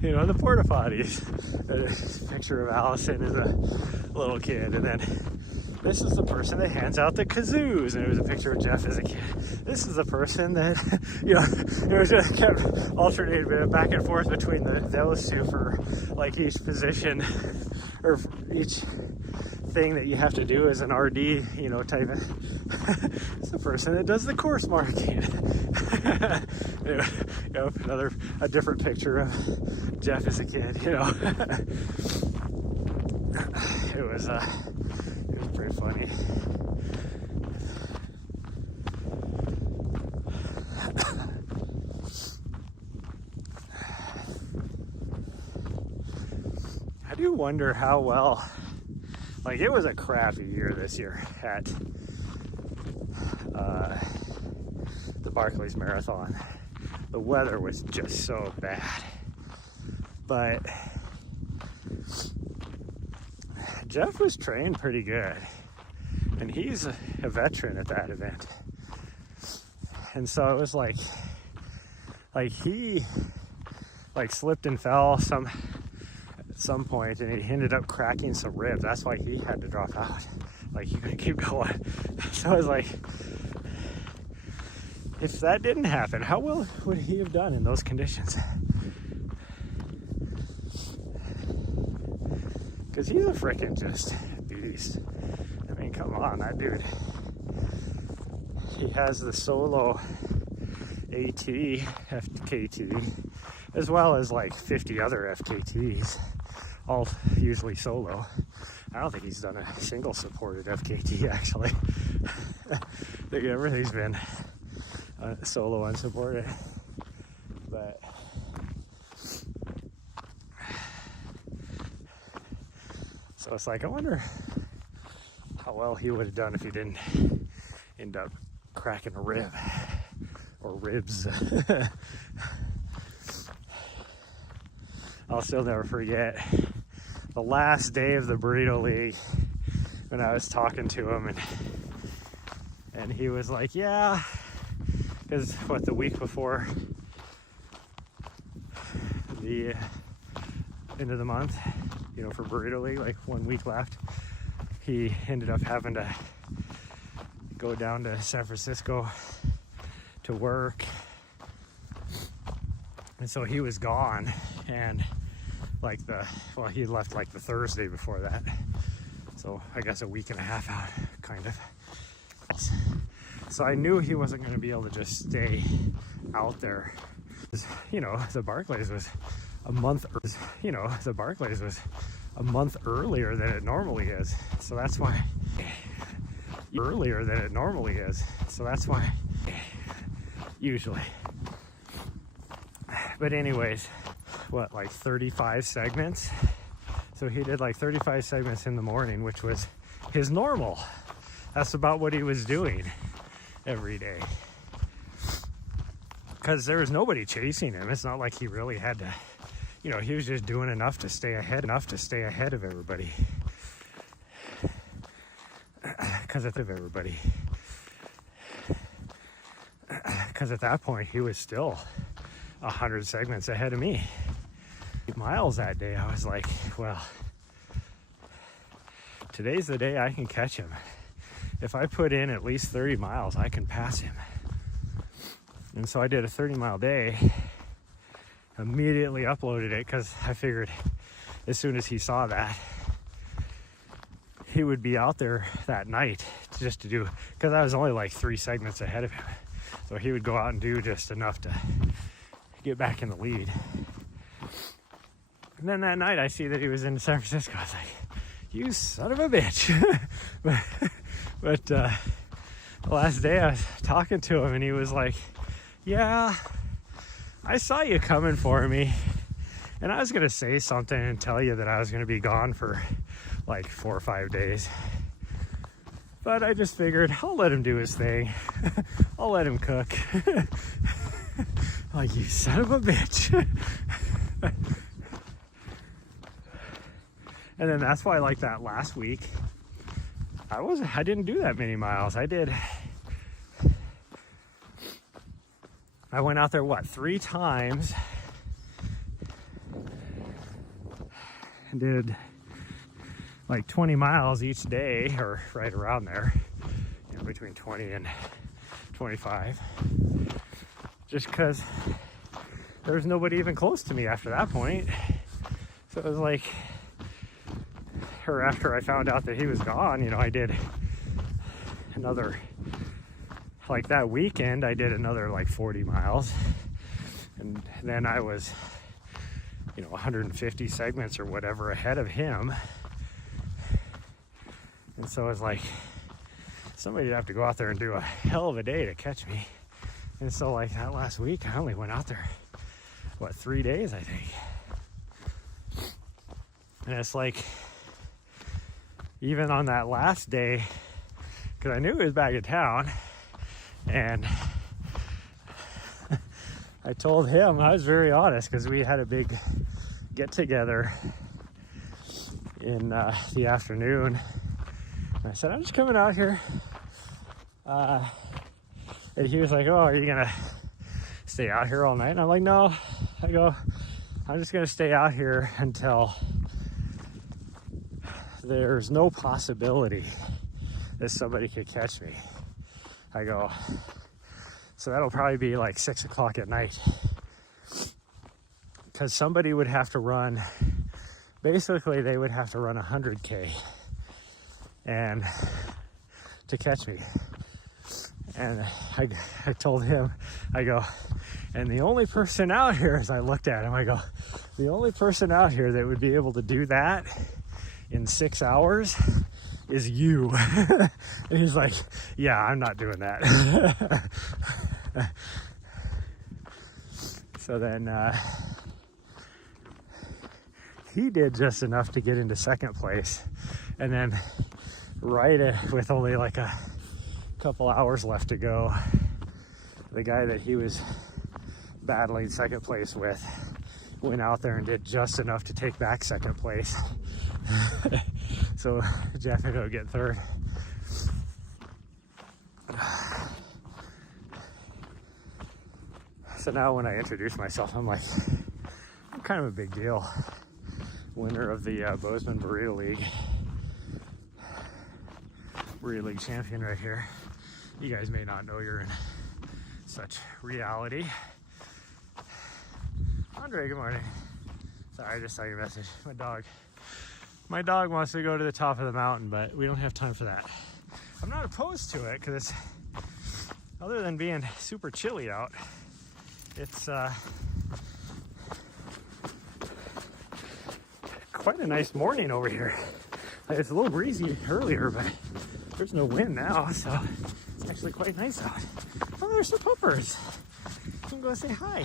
you know, the porta potties. A picture of Allison as a little kid, and then this is the person that hands out the kazoos, and it was a picture of Jeff as a kid. This is the person that, you know, it was just kept alternating back and forth between those two for like each position or each thing that you have to do as an RD, you know, type of. It's the person that does the course marking. Anyway, you know, a different picture of Jeff as a kid, you know. It was pretty funny. I do wonder how well, like, it was a crappy year this year at the Barclays Marathon. The weather was just so bad, but Jeff was trained pretty good, and he's a veteran at that event. And so it was like he slipped and fell at some point, and he ended up cracking some ribs. That's why he had to drop out. Like, he couldn't keep going. So I was like, if that didn't happen, how well would he have done in those conditions? Because he's a freaking just beast. I mean, come on, that dude. He has the solo AT, FKT, as well as like 50 other FKTs, all usually solo. I don't think he's done a single supported FKT, actually. I think everything's been solo unsupported. But so it's like, I wonder how well he would have done if he didn't end up cracking a rib or ribs. I'll still never forget the last day of the Burrito League when I was talking to him, and he was like, yeah, because the week before the end of the month, you know, for Burrito League, like 1 week left, he ended up having to go down to San Francisco to work, and so he was gone, and he left like the Thursday before that, so I guess a week and a half out, kind of. So I knew he wasn't going to be able to just stay out there. You know, the Barclays was a month earlier than it normally is, so that's why usually. But anyways, what, like 35 segments? So he did like 35 segments in the morning, which was his normal. That's about what he was doing every day. Because there was nobody chasing him. It's not like he really had to, you know, he was just doing enough to stay ahead of everybody. Because at that point, he was still 100 segments ahead of me. 8 miles that day, I was like, well, today's the day I can catch him. If I put in at least 30 miles, I can pass him. And so I did a 30-mile day, immediately uploaded it because I figured as soon as he saw that, he would be out there that night just to do, because I was only like 3 segments ahead of him. So he would go out and do just enough to get back in the lead. And then that night I see that he was in San Francisco. I was like, you son of a bitch. but the last day I was talking to him and he was like, yeah, I saw you coming for me. And I was going to say something and tell you that I was going to be gone for like 4 or 5 days. But I just figured I'll let him do his thing. I'll let him cook. Like, you son of a bitch. And then that's why, like, that last week, I didn't do that many miles. I went out there, 3 times, and did like 20 miles each day, or right around there, you know, between 20 and 25, just because there was nobody even close to me after that point. So it was like, or after I found out that he was gone, you know, I did another, like that weekend, I did another like 40 miles. And then I was, you know, 150 segments or whatever ahead of him. And so I was like, somebody'd have to go out there and do a hell of a day to catch me. And so like that last week, I only went out there, 3 days, I think. And it's like, even on that last day, because I knew he was back in town, and I told him, I was very honest, because we had a big get together in the afternoon. And I said, I'm just coming out here. And he was like, oh, are you gonna stay out here all night? And I'm like, no. I go, I'm just gonna stay out here until there's no possibility that somebody could catch me. I go, so that'll probably be like 6 o'clock at night, because somebody would have to run, basically they would have to run 100K and to catch me. And I told him, I go, and the only person out here, as I looked at him, I go, the only person out here that would be able to do that in 6 hours is you. And he's like, yeah, I'm not doing that. So then he did just enough to get into second place. And then with only like a couple hours left to go, the guy that he was battling second place with went out there and did just enough to take back second place. So Jeff ended up getting third. So now when I introduce myself, I'm like, I'm kind of a big deal. Winner of the Bozeman Burrito League champion right here. You guys may not know you're in such reality. Andre, good morning. Sorry, I just saw your message. My dog wants to go to the top of the mountain, but we don't have time for that. I'm not opposed to it, because other than being super chilly out, it's quite a nice morning over here. It's a little breezy earlier, but there's no wind now, so it's actually quite nice out. Oh, there's some puppers. You can go say hi.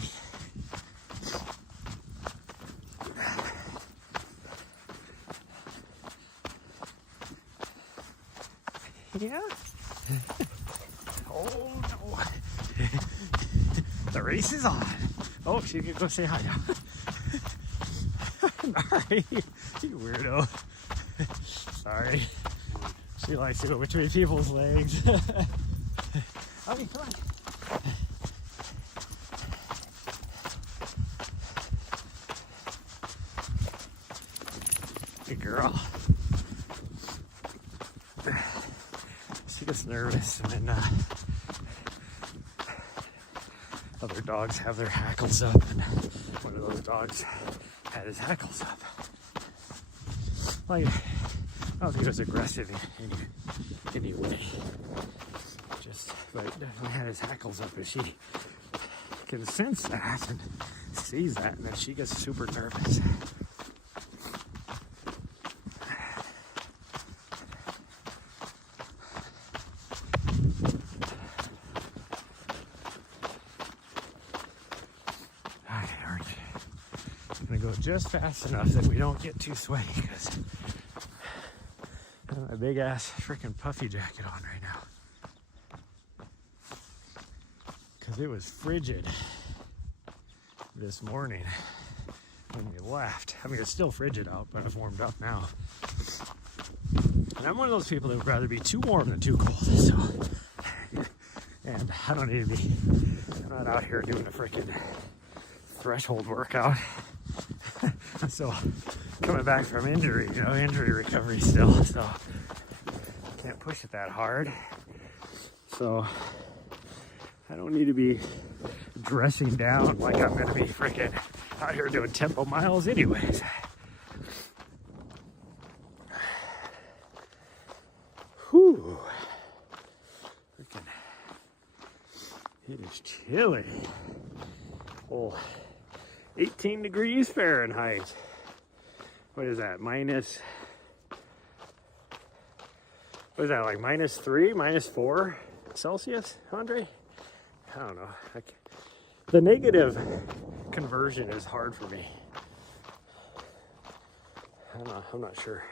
Yeah? Oh no. The race is on. Oh, she could go say hi now. Nahri, you weirdo. Sorry. She likes to go between people's legs. Okay, come on. Good girl. She gets nervous, and then other dogs have their hackles up, and one of those dogs had his hackles up. Like, I don't think it was aggressive in any way. Just, but definitely had his hackles up, and she can sense that and sees that, and then she gets super nervous. Gonna go just fast enough that we don't get too sweaty, because I have a big ass freaking puffy jacket on right now, because it was frigid this morning when we left. I mean, it's still frigid out, but I've warmed up now, and I'm one of those people that would rather be too warm than too cold. So, and I don't need to be, I'm not out here doing a freaking threshold workout. I'm still coming back from injury, injury recovery still, so can't push it that hard. So I don't need to be dressing down like I'm gonna be freaking out here doing tempo miles anyways. Whew. Freaking, it is chilly. Oh. 18 degrees Fahrenheit. What is that? Minus, what is that, like -3, -4 Celsius, Andre? I don't know. The negative conversion is hard for me. I'm not sure.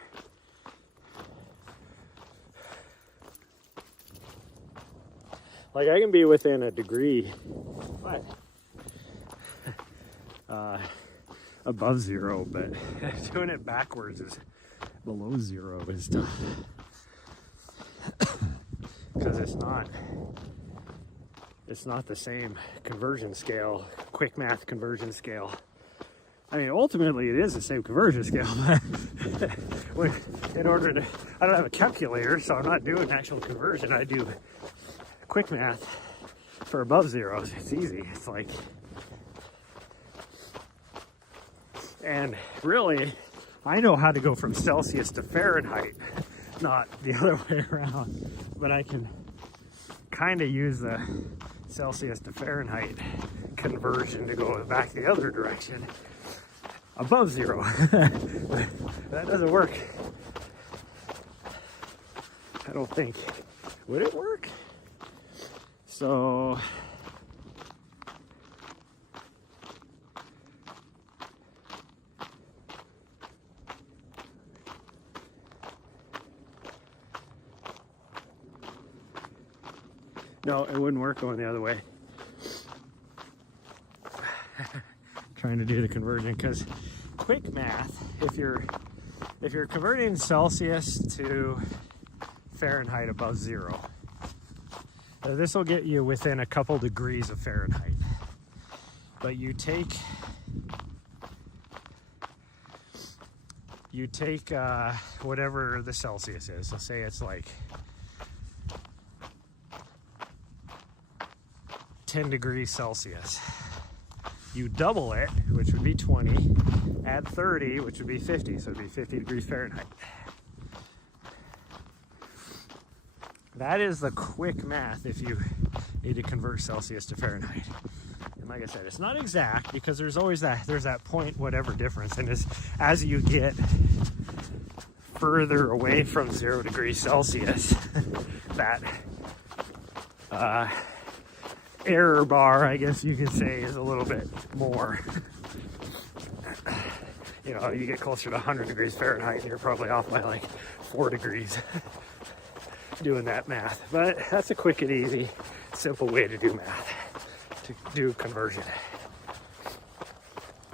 Like, I can be within a degree. What? Above zero, but doing it backwards is below zero is tough, because it's not the same conversion scale, quick math conversion scale. I mean, ultimately it is the same conversion scale, but in order to, I don't have a calculator, so I'm not doing actual conversion. I do quick math for above zeros. It's easy. It's like, and really, I know how to go from Celsius to Fahrenheit, not the other way around, but I can kind of use the Celsius to Fahrenheit conversion to go back the other direction, above zero. That doesn't work. I don't think. Would it work? So, no, it wouldn't work going the other way. Trying to do the conversion, because quick math, if you're converting Celsius to Fahrenheit above zero, this will get you within a couple degrees of Fahrenheit. But you take whatever the Celsius is. So say it's like 10 degrees Celsius. You double it, which would be 20, add 30, which would be 50, so it'd be 50 degrees Fahrenheit. That is the quick math if you need to convert Celsius to Fahrenheit. And like I said, it's not exact, because there's always that point whatever difference, and as you get further away from 0 degrees Celsius, that error bar, I guess you could say, is a little bit more. You get closer to 100 degrees Fahrenheit, and you're probably off by like 4 degrees. doing that math, but that's a quick and easy, simple way to do math, to do conversion.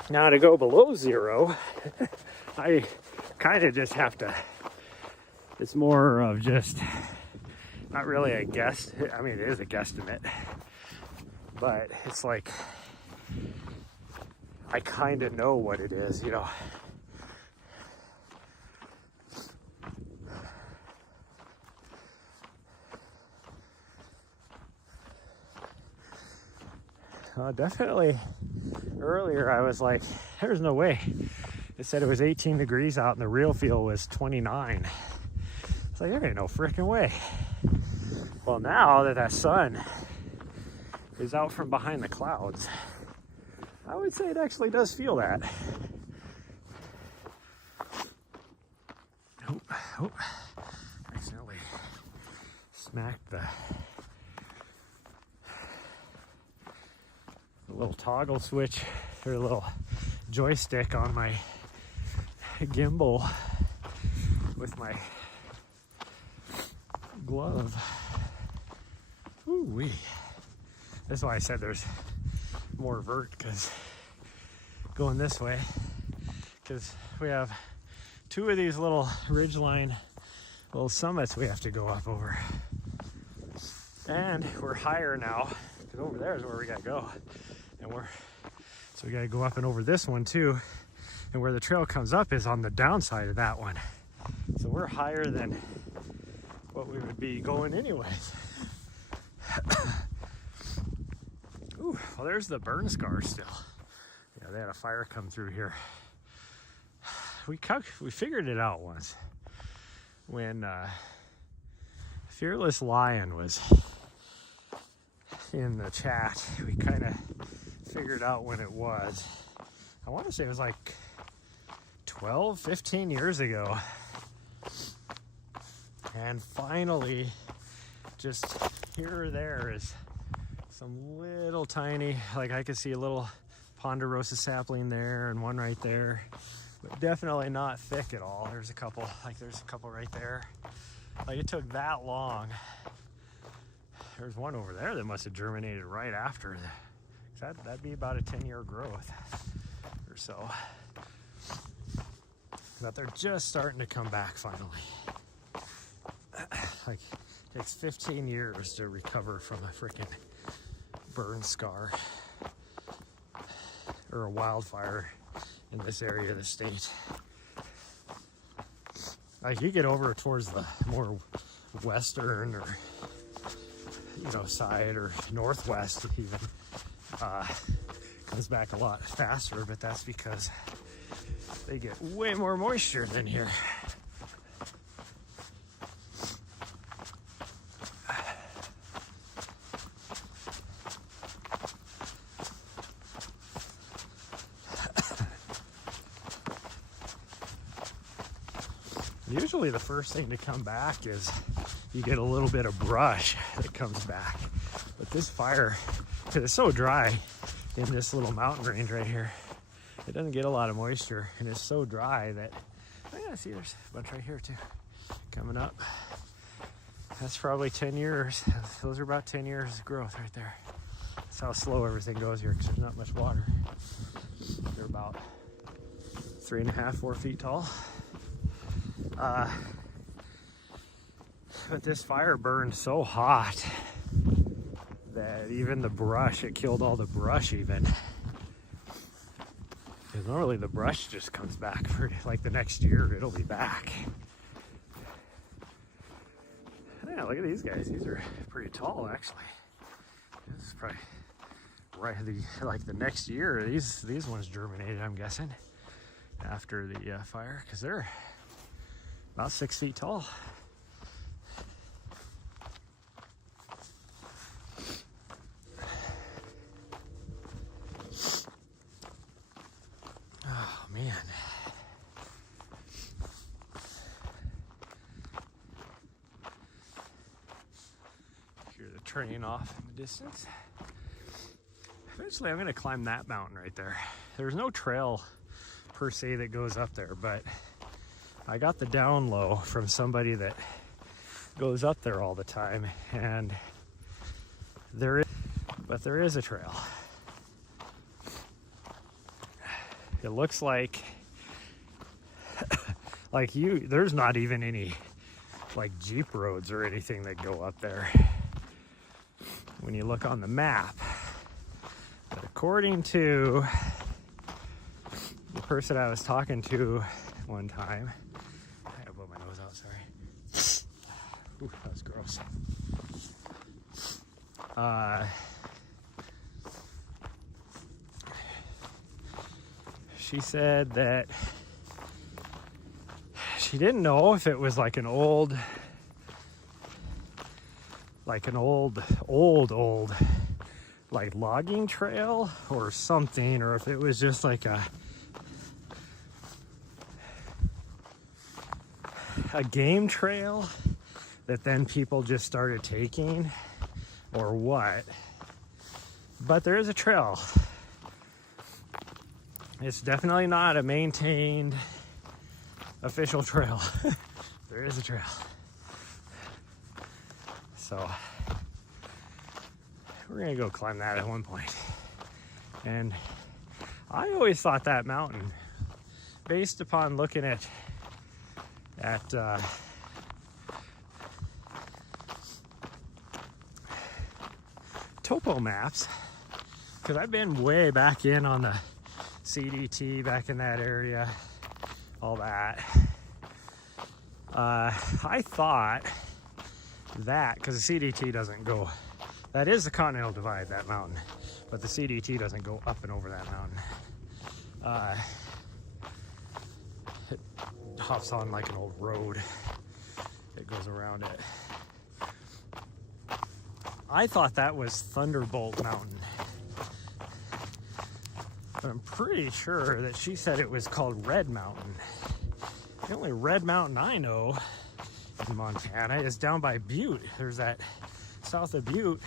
Now to go below 0, I kind of just have to, it's more of just, not really a guess, I mean it is a guesstimate, but it's like, I kind of know what it is, you know. Definitely earlier I was like, there's no way. It said it was 18 degrees out and the real feel was 29. It's like, there ain't no freaking way. Well, now that sun is out from behind the clouds, I would say it actually does feel that. Oh, accidentally smacked the little toggle switch or a little joystick on my gimbal with my glove. Ooh-wee. That's why I said there's more vert, because going this way, because we have 2 of these little ridgeline little summits we have to go up over, and we're higher now because over there is where we gotta go, and so we gotta go up and over this one too, and where the trail comes up is on the downside of that one, so we're higher than what we would be going anyways. Ooh, well, there's the burn scar still. Yeah, they had a fire come through here. We figured it out once when Fearless Lion was in the chat. We kind of figured out when it was. I want to say it was like 12, 15 years ago. And finally, just here or there is some little tiny, like I could see a little ponderosa sapling there and one right there, but definitely not thick at all. There's a couple right there. Like, it took that long. There's one over there that must have germinated right after. That'd be about a 10-year growth or so. But they're just starting to come back finally. Like, it takes 15 years to recover from a freaking burn scar or a wildfire in this area of the state. Like, you get over towards the more western or, you know, side or northwest even, comes back a lot faster, but that's because they get way more moisture than here. Usually the first thing to come back is you get a little bit of brush that comes back. But this fire, because it's so dry in this little mountain range right here, it doesn't get a lot of moisture, and it's so dry that, oh yeah, see, there's a bunch right here too, coming up. That's probably 10 years. Those are about 10 years of growth right there. That's how slow everything goes here, because there's not much water. They're about 3.5, 4 feet tall. But this fire burned so hot that even the brush, it killed all the brush even. Because normally the brush just comes back for like the next year, it'll be back. Yeah, look at these guys. These are pretty tall actually. This is probably right like the next year. These ones germinated, I'm guessing, after the fire, because they're about 6 feet tall. Oh man. Hear the train off in the distance. Eventually I'm going to climb that mountain right there. There's no trail per se that goes up there, but I got the down low from somebody that goes up there all the time, and there is a trail. It looks like there's not even any like Jeep roads or anything that go up there when you look on the map. But according to the person I was talking to one time, I had to blow my nose out, sorry. Ooh, that was gross. She said that she didn't know if it was like an old like logging trail or something, or if it was just like a game trail that then people just started taking, or what. But there is a trail. It's definitely not a maintained official trail. There is a trail. So we're gonna go climb that at one point. And I always thought that mountain, based upon looking at topo maps, because I've been way back in on the CDT, back in that area, all that. I thought that, because the CDT doesn't go, that is the Continental Divide, that mountain, but the CDT doesn't go up and over that mountain. It hops on like an old road that goes around it. I thought that was Thunderbolt Mountain, but I'm pretty sure that she said it was called Red Mountain. The only red mountain I know in Montana is down by Butte. There's that, south of Butte,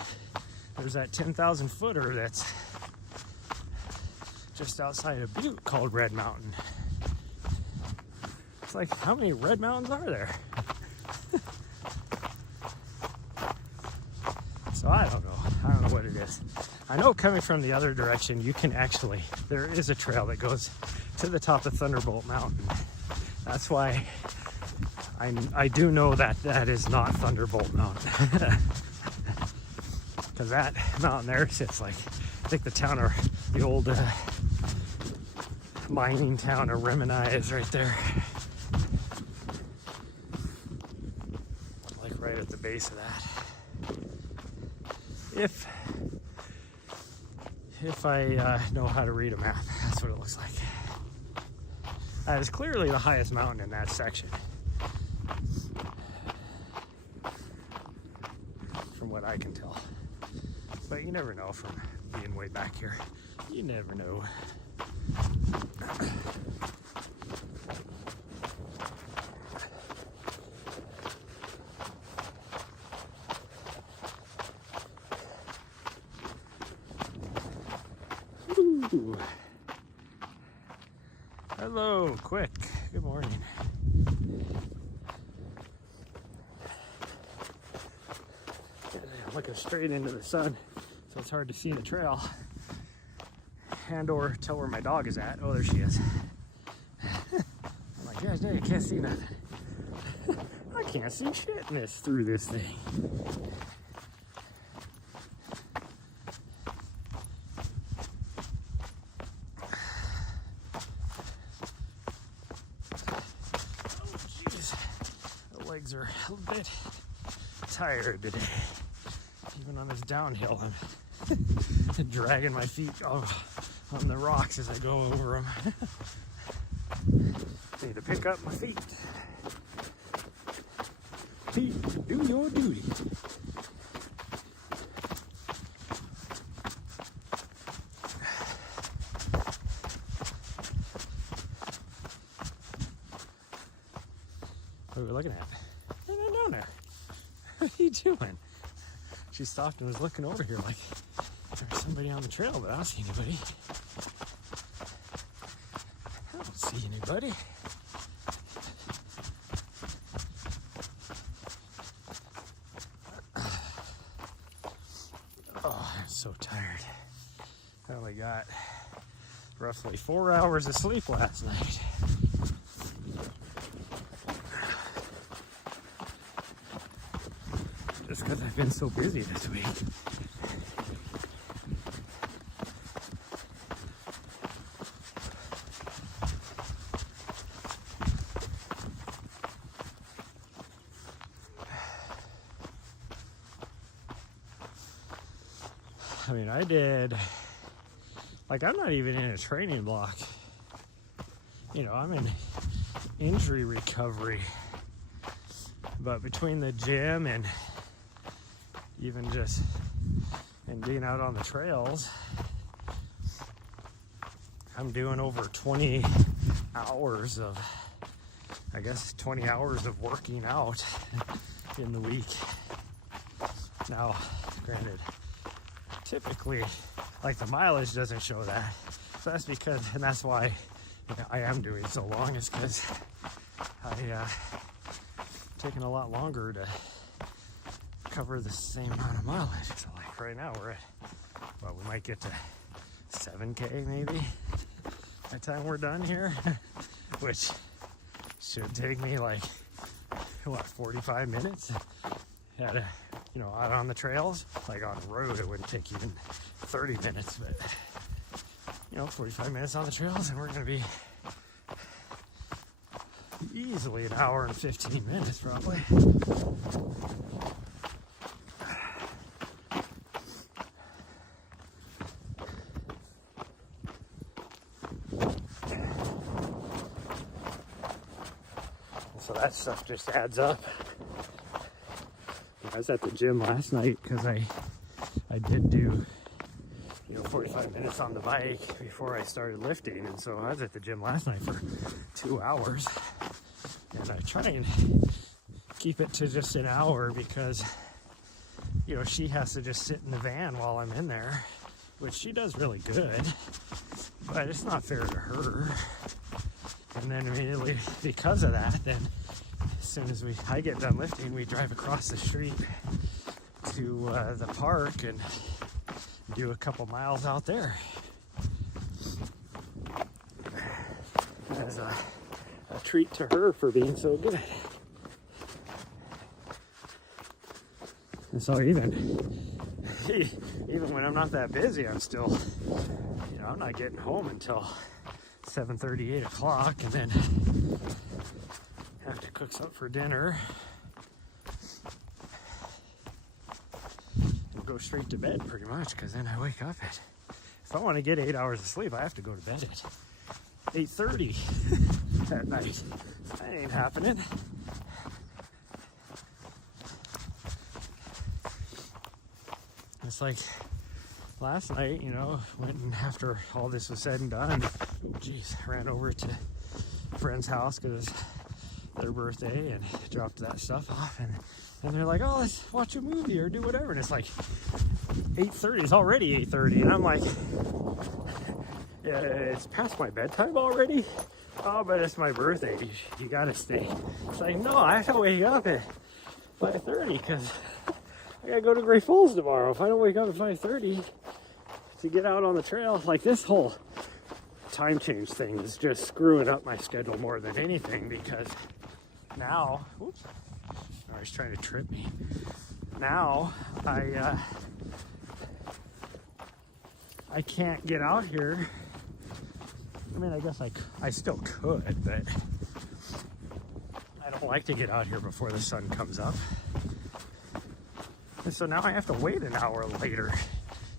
there's that 10,000 footer that's just outside of Butte called Red Mountain. It's like, how many red mountains are there? So I don't know what it is. I know coming from the other direction, you can actually, there is a trail that goes to the top of Thunderbolt Mountain. That's why I do know that that is not Thunderbolt Mountain. Because that mountain there sits like, I think the town, or the old mining town of Remini is right there. Like right at the base of that. If I know how to read a map, that's what it looks like. That is clearly the highest mountain in that section, from what I can tell. But you never know from being way back here. You never know. Ooh. Hello, quick. Good morning. I'm looking straight into the sun, so it's hard to see the trail and or tell where my dog is at. Oh, there she is. I'm like, gosh, dang, I can't see nothing. I can't see shit through this thing. Legs are a little bit tired today. Even on this downhill, I'm dragging my feet on the rocks as I go over them. Need to pick up my feet. Feet, do your duty. What are we looking at? Nothing down there. What are you doing? She stopped and was looking over here like there's somebody on the trail, but I don't see anybody. I don't see anybody. so tired. I only got roughly 4 hours of sleep last night. Just because I've been so busy this week. I mean, I did, like, I'm not even in a training block. You know, I'm in injury recovery. But between the gym and even just and being out on the trails, I'm doing over 20 hours of, I guess, 20 hours of working out in the week. Now, granted, typically, like, the mileage doesn't show that. So that's because, and that's why I am doing so long, is because taking a lot longer to cover the same amount of mileage. So like right now we're at, well, we might get to 7K maybe by the time we're done here, which should take me like, what, 45 minutes at a, you know, out on the trails. Like on the road it wouldn't take even 30 minutes, but you know, 45 minutes on the trails, and we're gonna be easily an hour and 15 minutes probably. So that stuff just adds up. I was at the gym last night because I did do, you know, 45 minutes on the bike before I started lifting, and so I was at the gym last night for 2 hours, and I try and keep it to just an hour because, you know, she has to just sit in the van while I'm in there, which she does really good, but it's not fair to her. And then immediately because of that, then as soon as I get done lifting, we drive across the street to the park and do a couple miles out there as a treat to her for being so good. And so even when I'm not that busy, I'm still, you know, I'm not getting home until 7:30, 8 o'clock, and then have to cook something for dinner and go straight to bed pretty much, because then I wake up at, if I want to get 8 hours of sleep, I have to go to bed at 8:30 at night. That ain't happening. It's like last night, you know, went and after all this was said and done, ran over to a friend's house because it's their birthday and dropped that stuff off, and they're like, oh, let's watch a movie or do whatever, and it's like 8:30, it's already 8:30, and I'm like, yeah, it's past my bedtime already? Oh, but it's my birthday, you gotta stay. It's like, no, I have to wake up at 5:30 because I gotta go to Great Falls tomorrow. If I don't wake up at 5:30 to get out on the trail, like, this whole time change thing is just screwing up my schedule more than anything, because now, oops, I was trying to trip me. Now I can't get out here. I mean, I guess I still could, but I don't like to get out here before the sun comes up. And so now I have to wait an hour later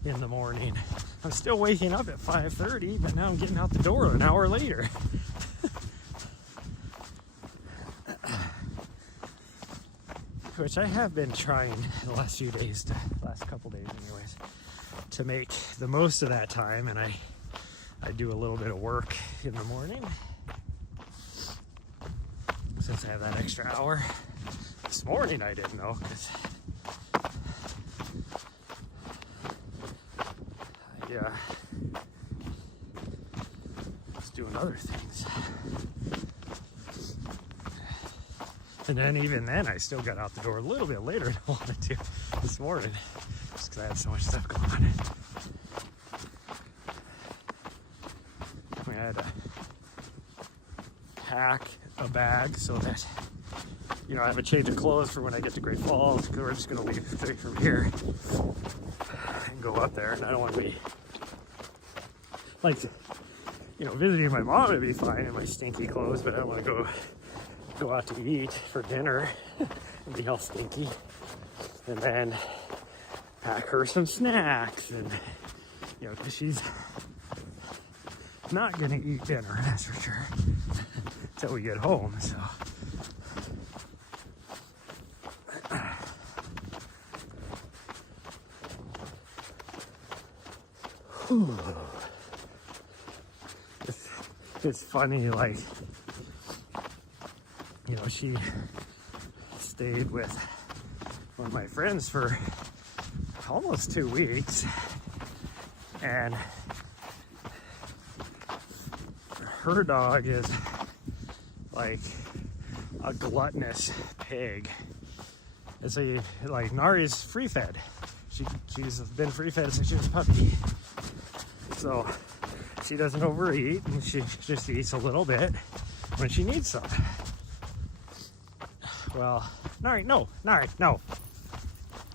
in the morning. I'm still waking up at 5:30, but now I'm getting out the door an hour later. Which I have been trying the last few days, last couple days anyways, to make the most of that time, and I do a little bit of work in the morning since I have that extra hour. This morning I didn't know, because I was doing other things. And then even then, I still got out the door a little bit later than I wanted to this morning, just because I had so much stuff going on. I had to pack a bag so that, you know, I have a change of clothes for when I get to Great Falls, because we're just going to leave straight from here and go up there. And I don't want to be, like, you know, visiting my mom would be fine in my stinky clothes, but I don't want to go out to eat for dinner and be all stinky. And then pack her some snacks, and, you know, because she's not going to eat dinner, that's for sure, until we get home, so. It's funny, like, you know, she stayed with one of my friends for almost 2 weeks, and her dog is like a gluttonous pig. And so you, like, Nahri's free fed. She's been free fed since she was a puppy. So she doesn't overeat, and she just eats a little bit when she needs some. Well, Nahri, no,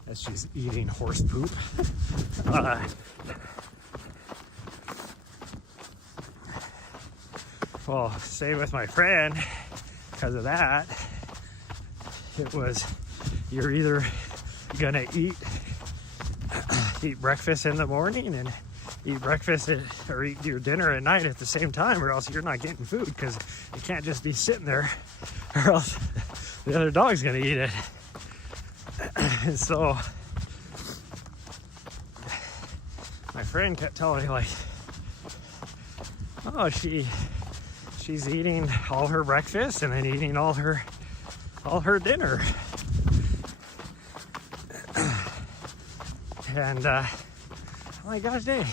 as she's eating horse poop. Well, same with my friend. Because of that, it was, you're either gonna eat breakfast in the morning and eat breakfast or eat your dinner at night at the same time, or else you're not getting food, because it can't just be sitting there, or else the other dog's gonna eat it. And so my friend kept telling me, like, oh, she's eating all her breakfast and then eating all her dinner. And I'm like, gosh dang,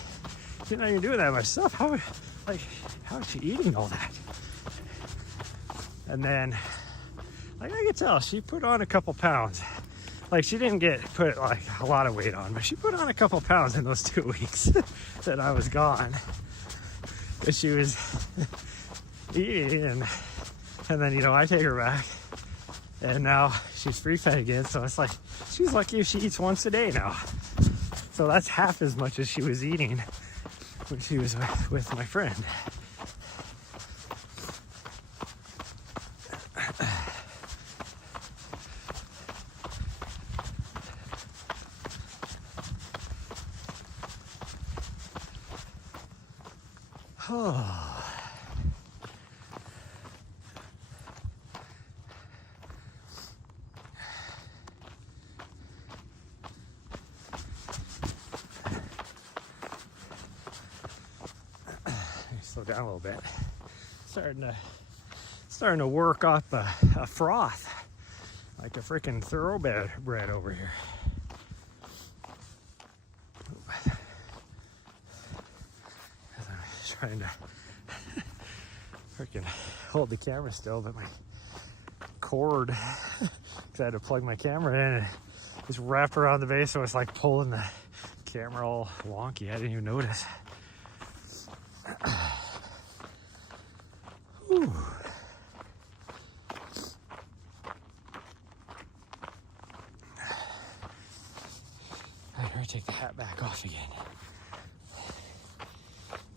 she's not even doing that much stuff. How is she eating all that? And then, like, I could tell she put on a couple pounds. Like, she didn't put like a lot of weight on, but she put on a couple pounds in those 2 weeks that I was gone. But she was eating, and then, you know, I take her back, and now she's free fed again. So it's like, she's lucky if she eats once a day now. So that's half as much as she was eating when she was with my friend. Oh. Slow down a little bit. Starting to work up a froth, like a freaking thoroughbred over here. I'm trying to freaking hold the camera still, but my cord, because I had to plug my camera in, and it's wrapped around the base, so it's like pulling the camera all wonky. I didn't even notice. Whew. I better take the hat back off again,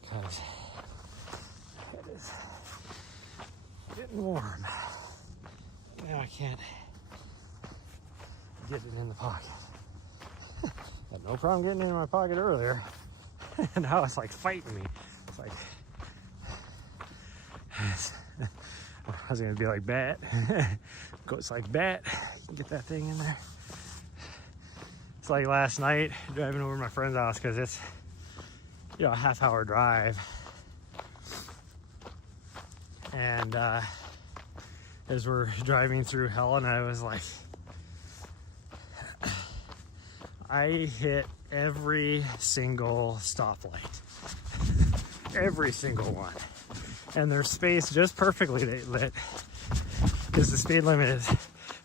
because it is getting warm. Now I can't get it in the pocket. Had no problem getting it in my pocket earlier. And now it's like fighting me. It's like, I was gonna be like bat. It's like bat. You can get that thing in there. It's like last night driving over to my friend's house, because it's, you know, a half-hour drive. And as we're driving through Helen, I was like, I hit every single stoplight, every single one, and they're spaced just perfectly lit, because the speed limit is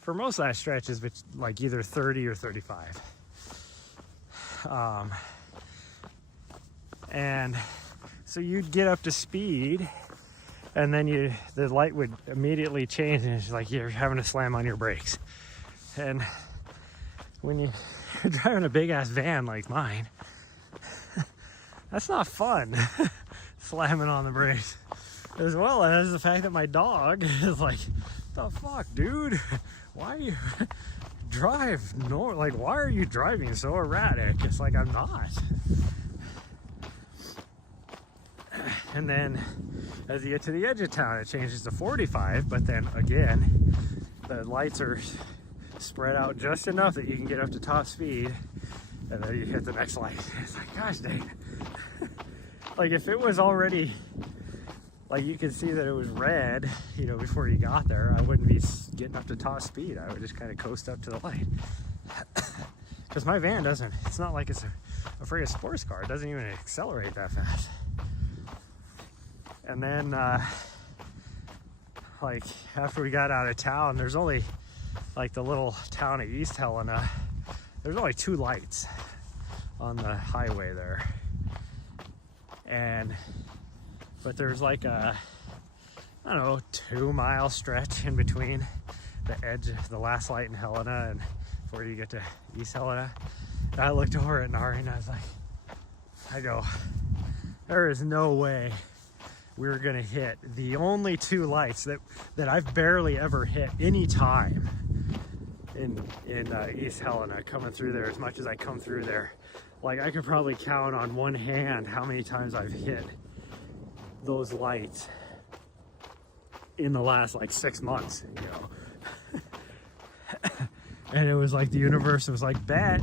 for most of that stretch is like either 30 or 35. And so you'd get up to speed, and then the light would immediately change, and it's like you're having to slam on your brakes. And when you're driving a big ass van like mine, that's not fun. Slamming on the brakes, as well as the fact that my dog is like, the fuck, dude, why you why are you driving so erratic? It's like, I'm not. And then as you get to the edge of town, it changes to 45, but then again, the lights are spread out just enough that you can get up to top speed, and then you hit the next light. It's like, gosh dang. Like, if it was already, like, you could see that it was red, you know, before you got there, I wouldn't be getting up to top speed. I would just kind of coast up to the light. Because my van doesn't, it's not like it's a friggin' sports car. It doesn't even accelerate that fast. And then, like, after we got out of town, there's only, like, the little town of East Helena, there's only 2 lights on the highway there. But there's like a, I don't know, 2-mile stretch in between the edge of the last light in Helena and before you get to East Helena. And I looked over at Nahri and I was like, there is no way we're gonna hit the only 2 lights that I've barely ever hit any time in East Helena, coming through there as much as I come through there. Like, I could probably count on one hand how many times I've hit those lights in the last, like, 6 months, you know. And it was like the universe was like, bet.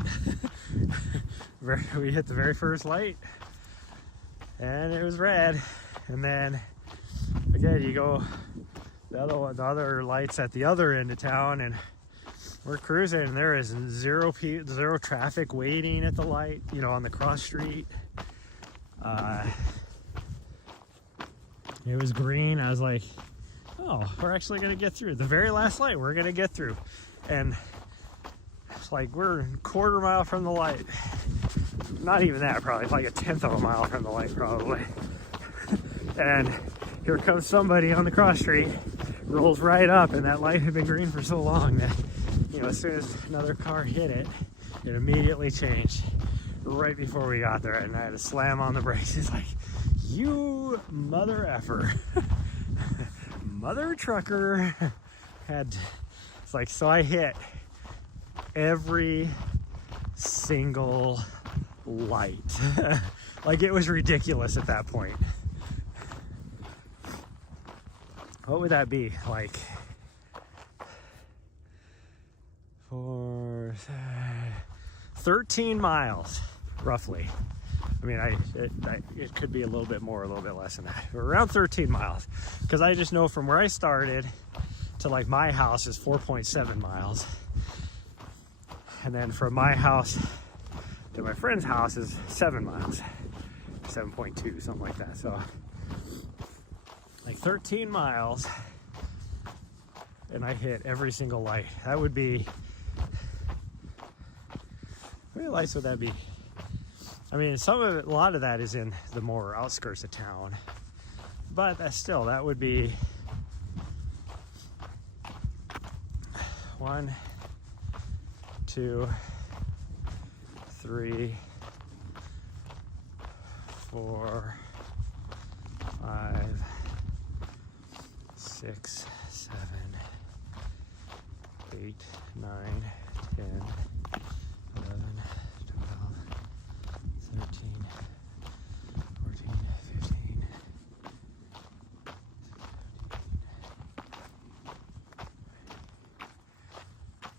We hit the very first light, and it was red. And then, again, you go, the other lights at the other end of town, and we're cruising, and there is zero traffic waiting at the light, you know, on the cross street. It was green. I was like, oh, we're actually gonna get through. The very last light we're gonna get through. And it's like, we're a quarter mile from the light. Not even that, probably. It's like a 1/10 of a mile from the light, probably. And here comes somebody on the cross street, rolls right up, and that light had been green for so long that, you know, as soon as another car hit it, it immediately changed right before we got there, and I had to slam on the brakes. It's like, you mother effer. Mother trucker. It's like, so I hit every single light. Like, it was ridiculous at that point. What would that be? Like, 13 miles, roughly. I mean, it could be a little bit more, a little bit less than that. But around 13 miles. Because I just know from where I started to, like, my house is 4.7 miles. And then from my house to my friend's house is 7 miles. 7.2, something like that. So, like, 13 miles, and I hit every single light. That would be, how many lights would that be? I mean, some of it, a lot of that is in the more outskirts of town, but that's still, that would be 1, 2, 3, 4, 5, 6, 7, 8, 9, 10, 11, 12, 13, 14, 15,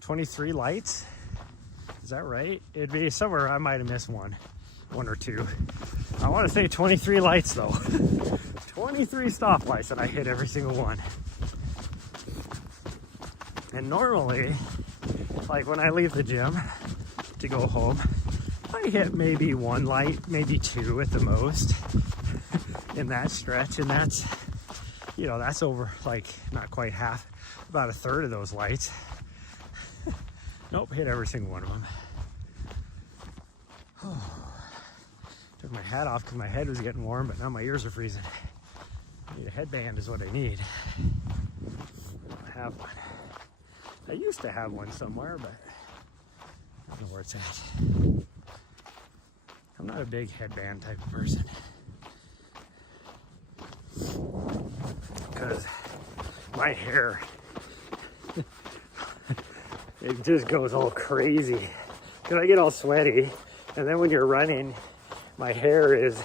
23 lights? Is that right? It'd be somewhere, I might have missed one or two. I want to say 23 lights though. 23 stoplights, and I hit every single one. And normally, like when I leave the gym to go home, I hit maybe 1 light, maybe 2 at the most in that stretch. And that's, you know, that's over, like, not quite half, about 1/3 of those lights. Nope, hit every single one of them. Took my hat off because my head was getting warm, but now my ears are freezing. I need a headband is what I need. I don't have one. I used to have one somewhere, but I don't know where it's at. I'm not a big headband type of person. Because my hair, it just goes all crazy. Because I get all sweaty, and then when you're running, my hair is,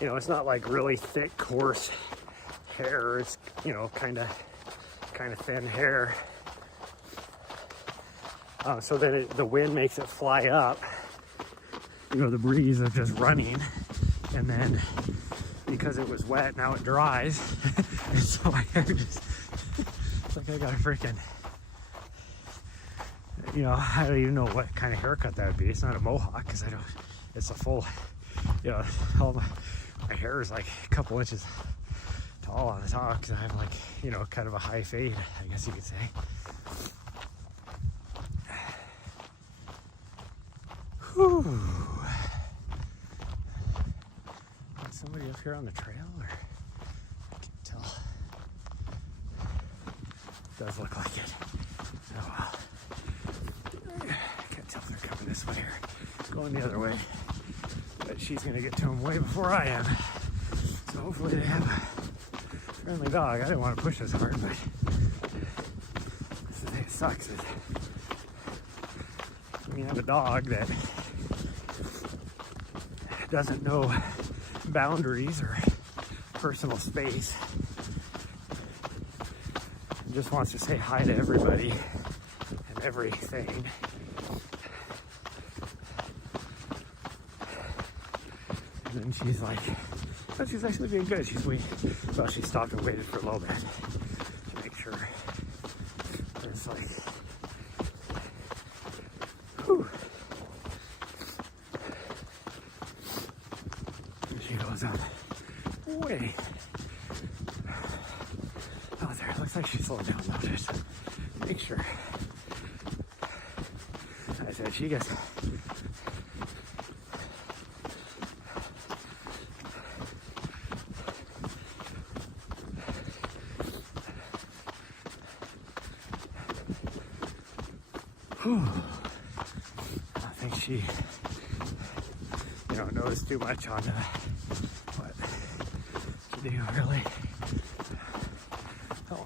you know, it's not like really thick, coarse hair. It's, you know, kind of thin hair. So then the wind makes it fly up, you know, the breeze of just running, and then because it was wet, now it dries, and so my hair just, it's like I got a freaking, you know, I don't even know what kind of haircut that would be. It's not a mohawk, because I don't, it's a full, you know, all my hair is like a couple inches tall on the top, because I have like, you know, kind of a high fade, I guess you could say. Whew. Is somebody up here on the trail, or I can tell. It does look like it. Oh wow. I can't tell if they're coming this way or going the other way. But she's gonna get to them way before I am. So hopefully they have a friendly dog. I didn't want to push this hard, but this is, it sucks. When you have a dog that doesn't know boundaries or personal space, and just wants to say hi to everybody and everything. And then she's like, oh, she's actually being good. She's waiting. Well, she stopped and waited for a little bit to make sure. And it's like, whew. And she goes up way. Oh, there. It looks like she slowed down though. Just make sure. I said she gets. I think she, you know, knows too much on what to do, really. Oh,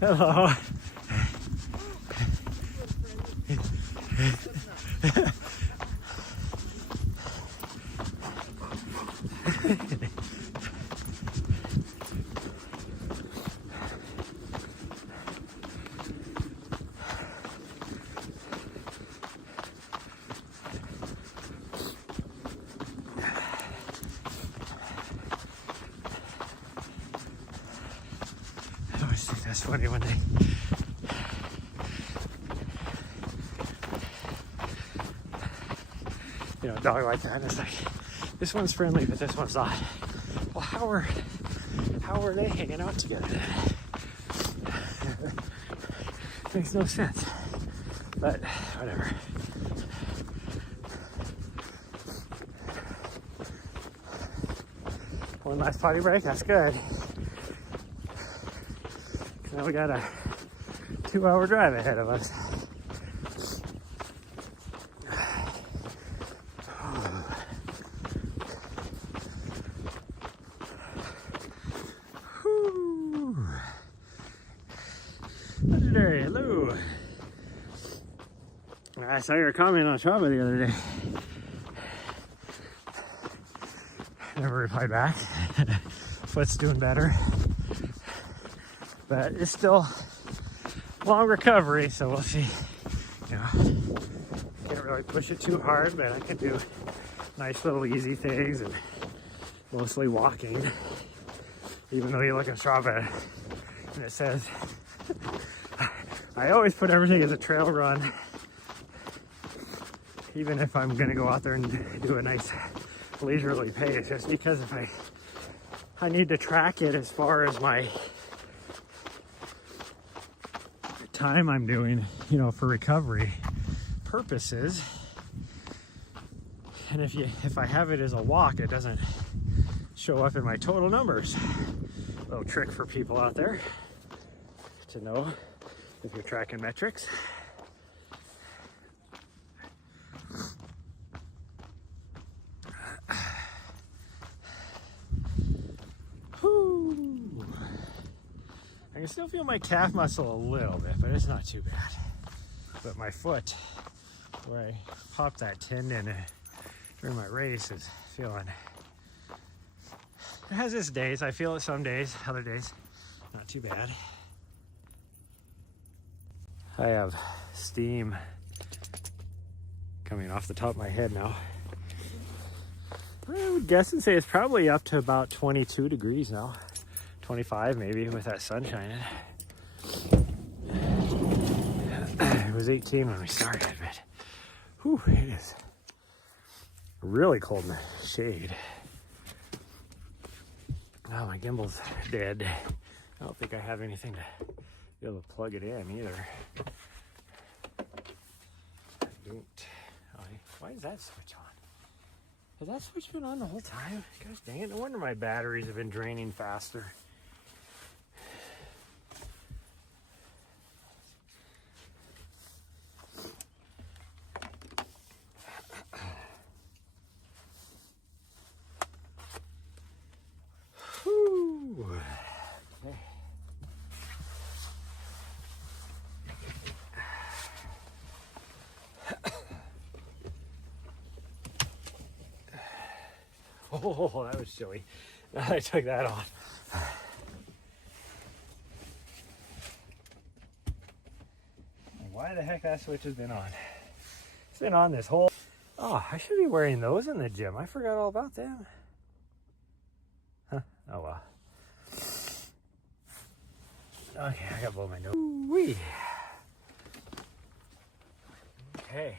hello. I always think that's funny when they you know, a dog like that, and it's like, this one's friendly, but this one's not. Well, how are they hanging out together then? Makes no sense. But whatever. One last potty break, that's good. Now we got a 2-hour drive ahead of us. Legendary, hello. I saw your comment on Strava the other day. Never replied back. Foot's doing better. But it's still long recovery, so we'll see. You know, can't really push it too hard, but I can do nice little easy things and mostly walking. Even though you look at Strava and it says, I always put everything as a trail run, even if I'm gonna go out there and do a nice leisurely pace, just because if I need to track it as far as my time I'm doing, you know, for recovery purposes. And if I have it as a walk, it doesn't show up in my total numbers. Little trick for people out there to know if you're tracking metrics. Whew. I can still feel my calf muscle a little bit, but it's not too bad. But my foot, where I popped that tendon during my race, is feeling. It has its days. I feel it some days, other days, not too bad. I have steam coming off the top of my head now. I would guess and say it's probably up to about 22 degrees now. 25 maybe with that sun shining. It was 18 when we started, but whew, it is really cold in the shade. Oh, my gimbal's dead. I don't think I have anything to be able to plug it in either. I don't. Oh, why is that switch on? Has that switch been on the whole time? Gosh dang it, no wonder my batteries have been draining faster. Whew. Okay. Oh, that was chilly. I took that off. Why the heck that switch has been on? It's been on this whole... Oh, I should be wearing those in the gym. I forgot all about them. Huh? Oh well. Okay, I gotta blow my nose. Wee. Okay.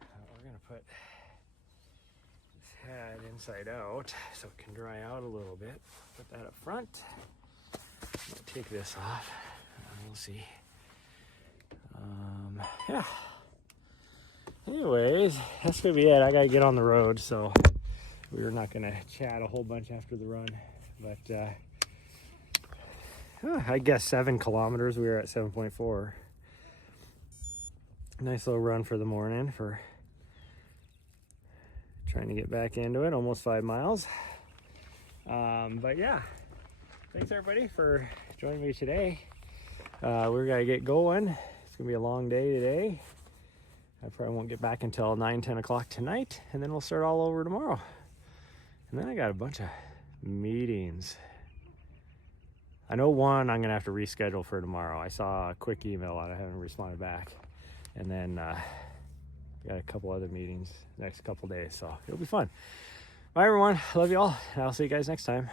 We're gonna put this head inside out so it can dry out a little bit. Put that up front. I'll take this off. We'll see. Yeah. Anyways, that's gonna be it. I gotta get on the road, so we're not gonna chat a whole bunch after the run. But I guess 7 kilometers. We were at 7.4. Nice little run for the morning for trying to get back into it. Almost 5 miles. But yeah, thanks everybody for joining me today. We're gonna get going. It's gonna be a long day today. I probably won't get back until 9-10 o'clock tonight, and then we'll start all over tomorrow. And then I got a bunch of meetings. I know one I'm gonna have to reschedule for tomorrow. I saw a quick email and I haven't responded back. And then got a couple other meetings next couple days, so it'll be fun. Bye everyone, love you all, and I'll see you guys next time.